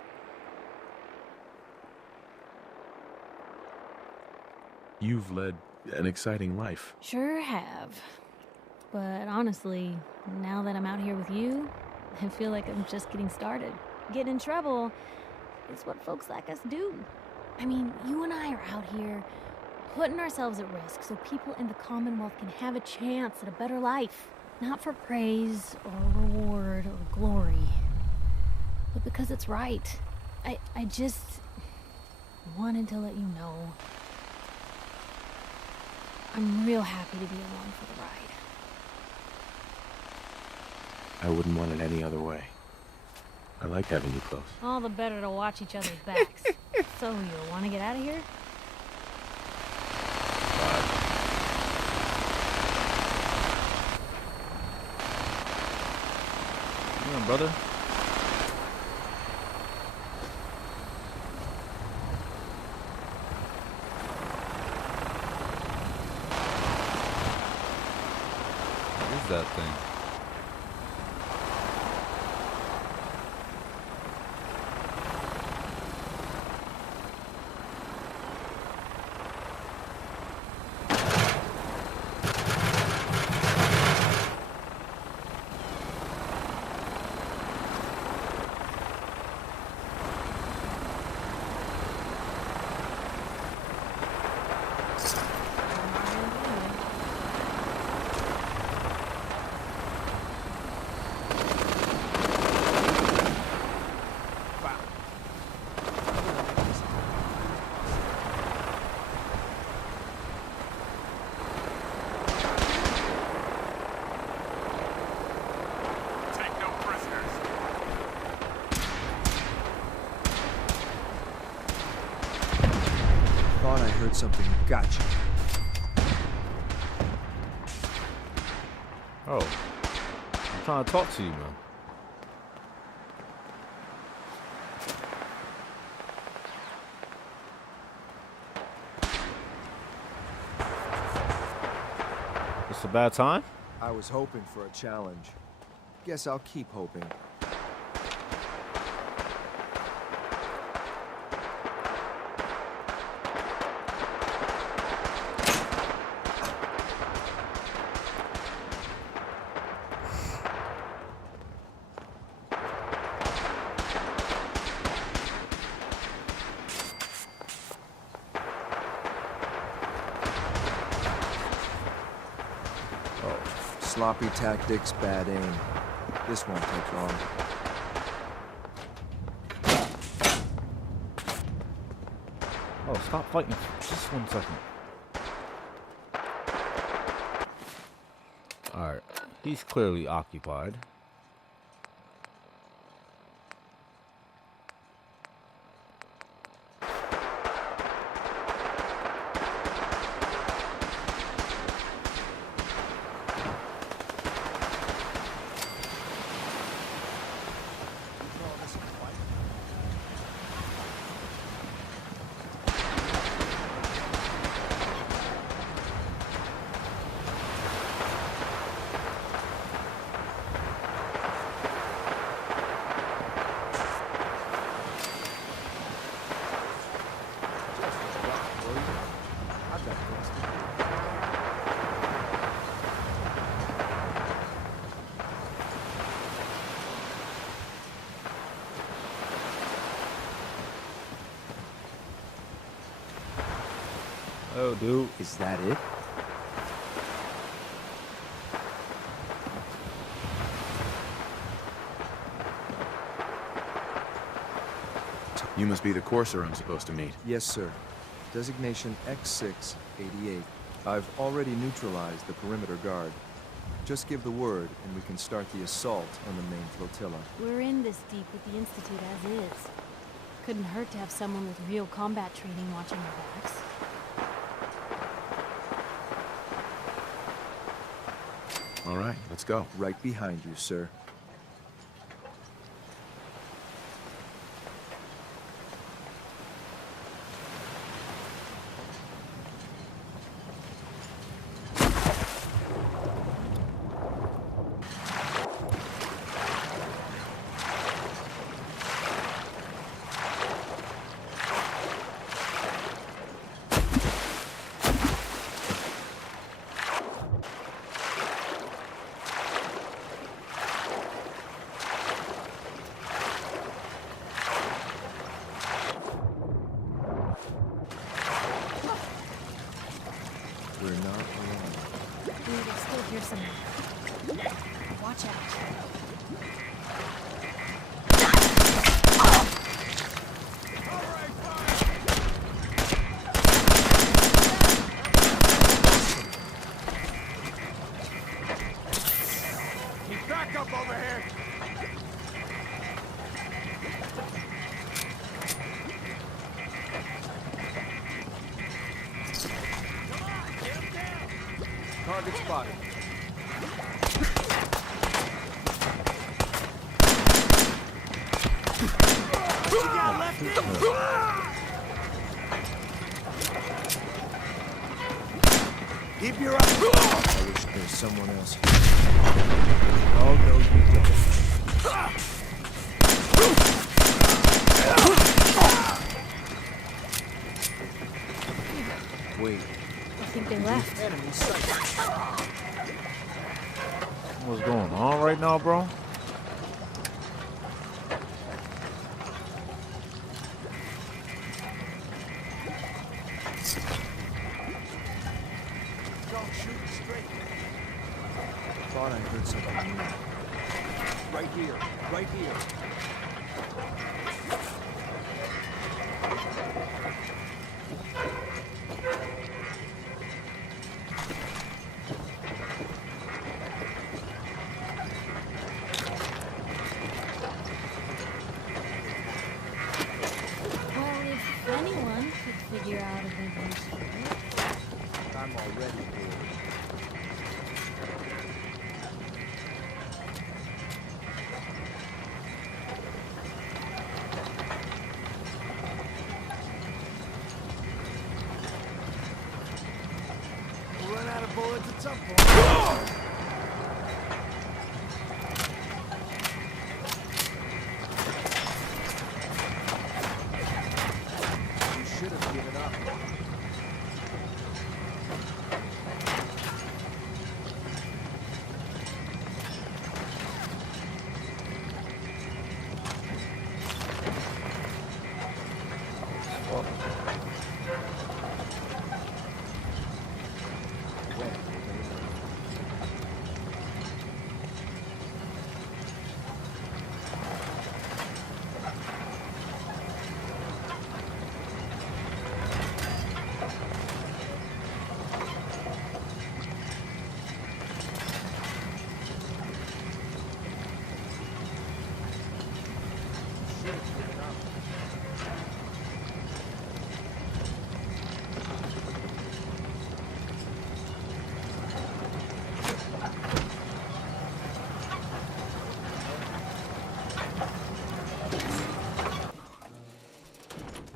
You've led an exciting life. Sure have. But honestly, now that I'm out here with you, I feel like I'm just getting started. Getting in trouble is what folks like us do. I mean, you and I are out here putting ourselves at risk so people in the Commonwealth can have a chance at a better life. Not for praise or reward or glory, but because it's right. I just wanted to let you know I'm real happy to be along for the ride. I wouldn't want it any other way. I like having you close. All the better to watch each other's backs. So, you want to get out of here? Damn, brother. What is that thing? Thought I heard something. Gotcha. Oh. I'm trying to talk to you, man. It's a bad time? I was hoping for a challenge. Guess I'll keep hoping. Sloppy tactics, bad aim. This won't take long. Oh, stop fighting. Just 1 second. Alright. He's clearly occupied. Oh, dude. Is that it? You must be the courser I'm supposed to meet. Yes, sir. Designation X688. I've already neutralized the perimeter guard. Just give the word, and we can start the assault on the main flotilla. We're in this deep with the Institute as is. Couldn't hurt to have someone with real combat training watching our backs. All right, let's go. Right behind you, sir. We're not alone. We will still hear some. Watch out. Keep back up over here! Target spotted. got left in? Keep your eyes. I wish there was someone else here. Oh, no, you don't. Wait. I think they left. What's going on right now, bro? Don't shoot straight. Thought I heard something. Right here. Right here. Well, if anyone could figure out a good use for it. I'm already bored. We'll run out of bullets at some point. You should have given up.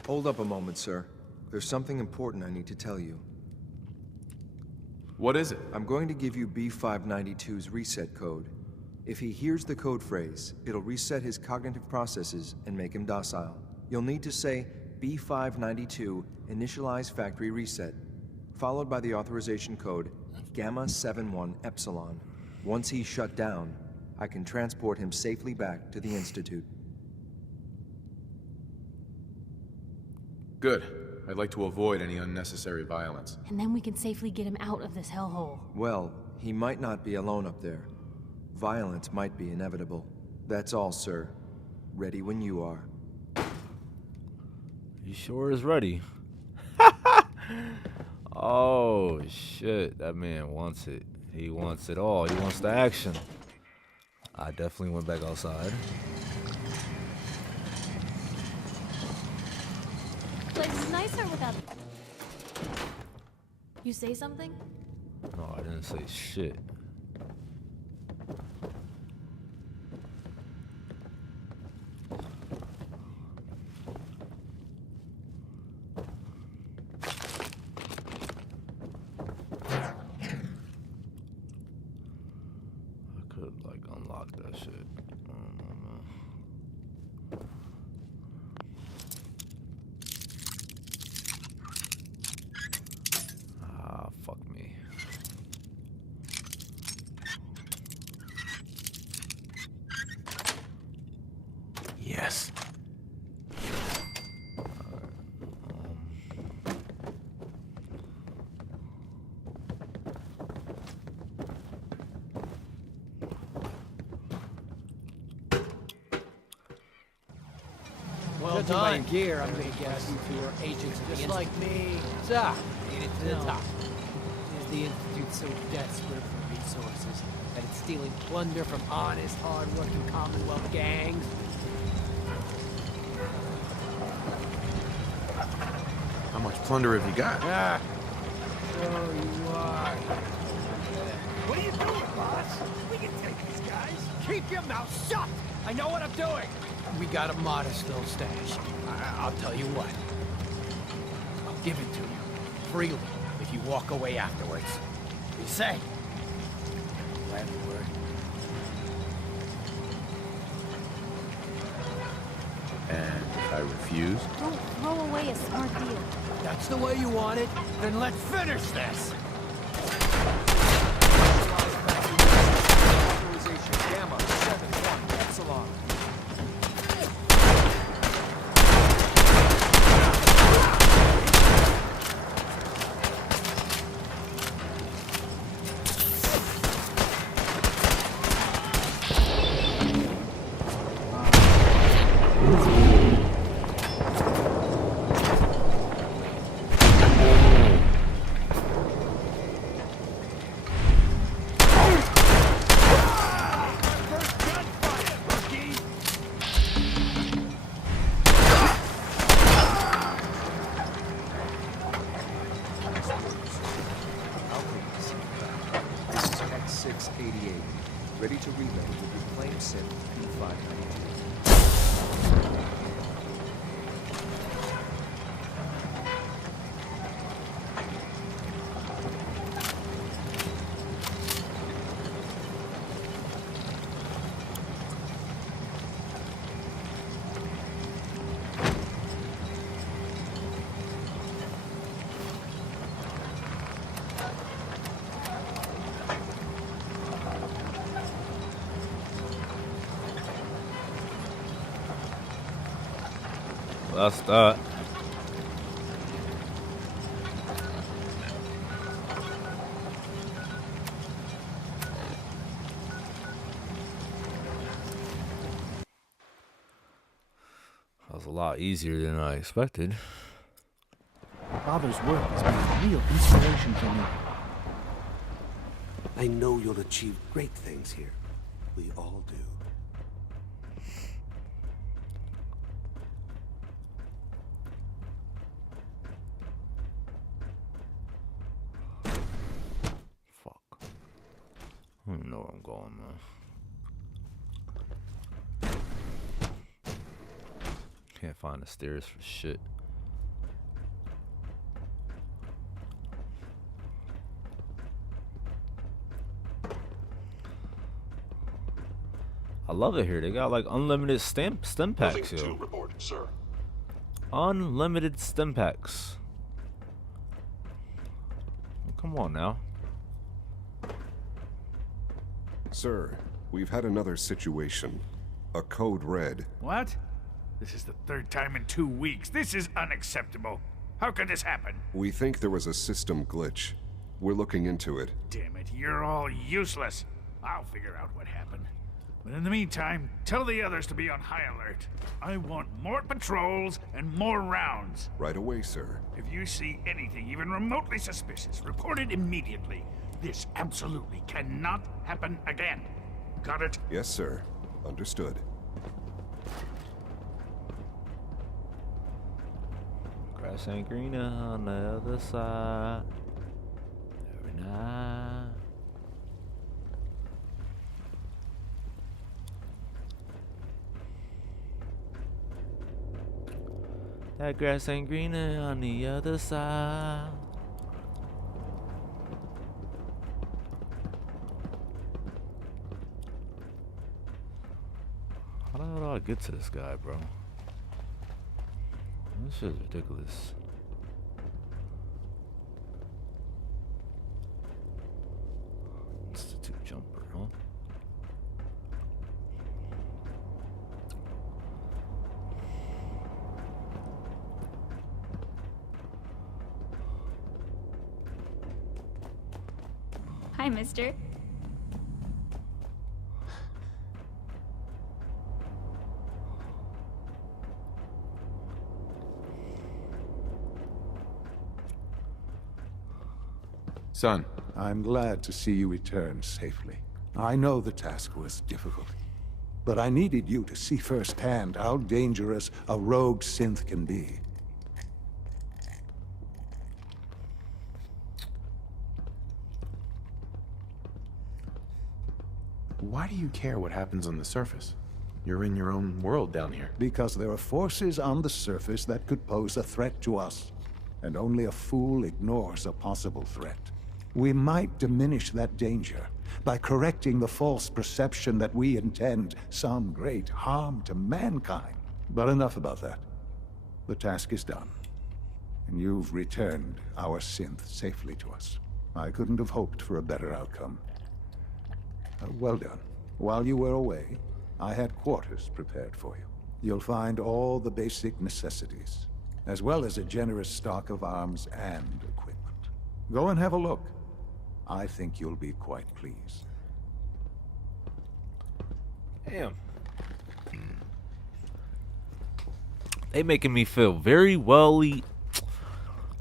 Hold up a moment, sir. There's something important I need to tell you. What is it? I'm going to give you B592's reset code. If he hears the code phrase, it'll reset his cognitive processes and make him docile. You'll need to say B592 initialize factory reset, followed by the authorization code Gamma 71 Epsilon. Once he's shut down, I can transport him safely back to the Institute. Good. I'd like to avoid any unnecessary violence. And then we can safely get him out of this hellhole. Well, he might not be alone up there. Violence might be inevitable. That's all, sir. Ready when you are. He sure is ready. Oh, shit. That man wants it. He wants it all. He wants the action. I definitely went back outside. Place is nicer without. You say something? No, I didn't say shit. I could, like, unlock that shit. I don't know, man. Ah, fuck me. Yes. Well Judging by done. your gear, I'm gonna guess you two are agents of the Just like me. Ah, made it to the No. top. Is the Institute so desperate for resources that it's stealing plunder from honest, hard-working Commonwealth gangs? How much plunder have you got? Ah, so you are. What are you doing, boss? We can take these guys. Keep your mouth shut! I know what I'm doing! We got a modest little stash. I'll tell you what. I'll give it to you. Freely, if you walk away afterwards. You say? Glad you were. And if I refuse? Don't throw away a smart deal. That's the way you want it? Then let's finish this! Authorization Gamma 7-1 Epsilon. This is X688, ready to relay with your claim synth P592. That's that. That was a lot easier than I expected. Father's work has been a real inspiration for me. I know you'll achieve great things here. We all do. Fuck. I don't even know where I'm going, man. Can't find the stairs for shit. I love it here. They got like unlimited stem packs, Moving yo. to report, sir. Unlimited stem packs. Come on now. Sir, we've had another situation. A code red. What? This is the third time in 2 weeks. This is unacceptable. How could this happen? We think there was a system glitch. We're looking into it. Damn it, you're all useless. I'll figure out what happened. But in the meantime, tell the others to be on high alert. I want more patrols and more rounds. Right away, sir. If you see anything even remotely suspicious, report it immediately. This absolutely cannot happen again. Got it? Yes, sir. Understood. Grass ain't greener on the other side. Every night. That grass ain't greener on the other side. How the hell do I get to this guy, bro? This shit is ridiculous. Institute jumper, huh? Hi, mister. Son. I'm glad to see you return safely. I know the task was difficult, but I needed you to see firsthand how dangerous a rogue synth can be. Why do you care what happens on the surface? You're in your own world down here. Because there are forces on the surface that could pose a threat to us, and only a fool ignores a possible threat. We might diminish that danger by correcting the false perception that we intend some great harm to mankind. But enough about that. The task is done, and you've returned our synth safely to us. I couldn't have hoped for a better outcome. Well done. While you were away, I had quarters prepared for you. You'll find all the basic necessities, as well as a generous stock of arms and equipment. Go and have a look. I think you'll be quite pleased. Damn. They making me feel very let me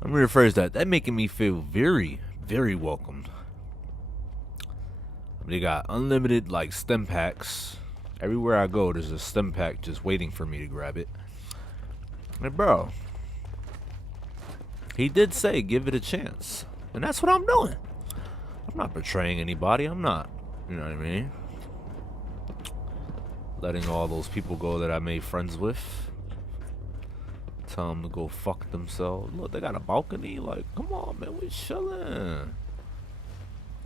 rephrase that. They making me feel very, very welcomed. They got unlimited like stem packs. Everywhere I go, there's a stem pack just waiting for me to grab it. And bro, he did say give it a chance, and that's what I'm doing. I'm not betraying anybody. I'm not, you know what I mean? Letting all those people go that I made friends with. Tell them to go fuck themselves. Look, they got a balcony. Like, come on, man, we chilling,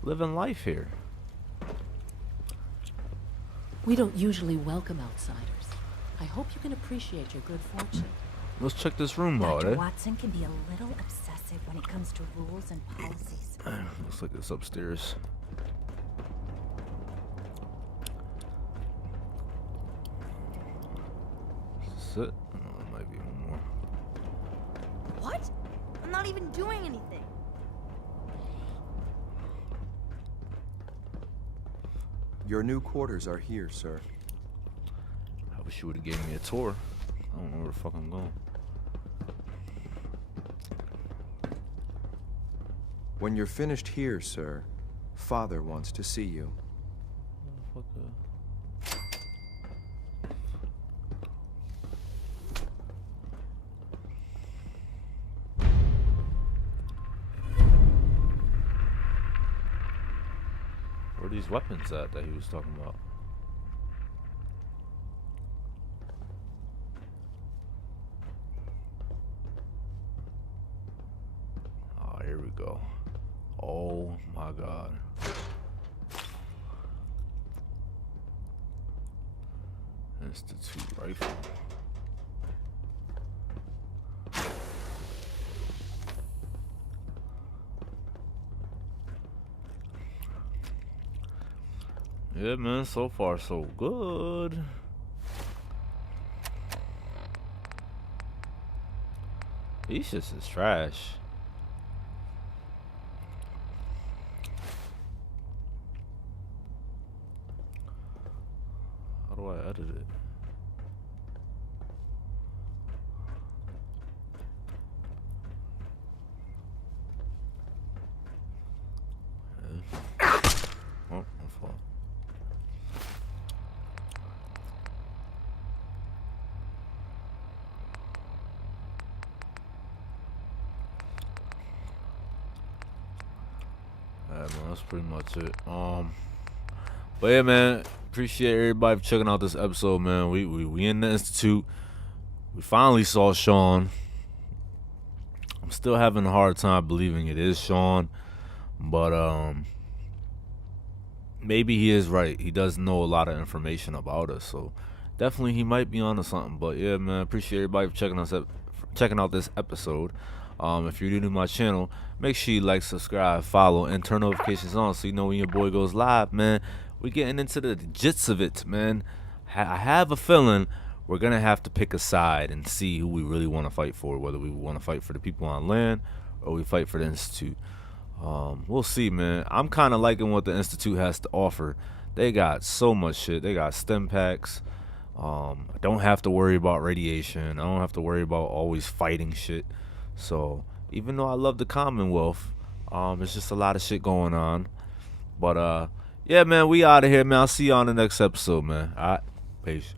living life here. We don't usually welcome outsiders. I hope you can appreciate your good fortune. Let's check this room out, Dr. Watson can be a little obsessive when it comes to rules and policies. Looks like it's upstairs. Is it? Oh, there might be one more. What? I'm not even doing anything. Your new quarters are here, sir. I wish you would have gave me a tour. I don't know where the fuck I'm going. When you're finished here, sir, Father wants to see you. Where are these weapons at that he was talking about? Oh, here we go. Oh my god. Institute rifle. Yeah, man, so far so good. These shits is trash. How do I edit it? Oh, my fault. Alright, man, that's pretty much it. But yeah, man, appreciate everybody for checking out this episode, man. We in the Institute. We finally saw Shaun. I'm still having a hard time believing it is Shaun, but maybe he is right. He does know a lot of information about us, so definitely he might be onto something. But yeah, man, appreciate everybody for checking out this episode. If you're new to my channel, make sure you like, subscribe, follow, and turn notifications on so you know when your boy goes live, man. We're getting into the gist of it, man. I have a feeling we're going to have to pick a side and see who we really want to fight for, whether we want to fight for the people on land or we fight for the Institute. We'll see, man. I'm kind of liking what the Institute has to offer. They got so much shit. They got stem packs. I don't have to worry about radiation. I don't have to worry about always fighting shit. So even though I love the Commonwealth, it's just a lot of shit going on. But yeah, man, we out of here, man. I'll see you on the next episode, man. All right, peace.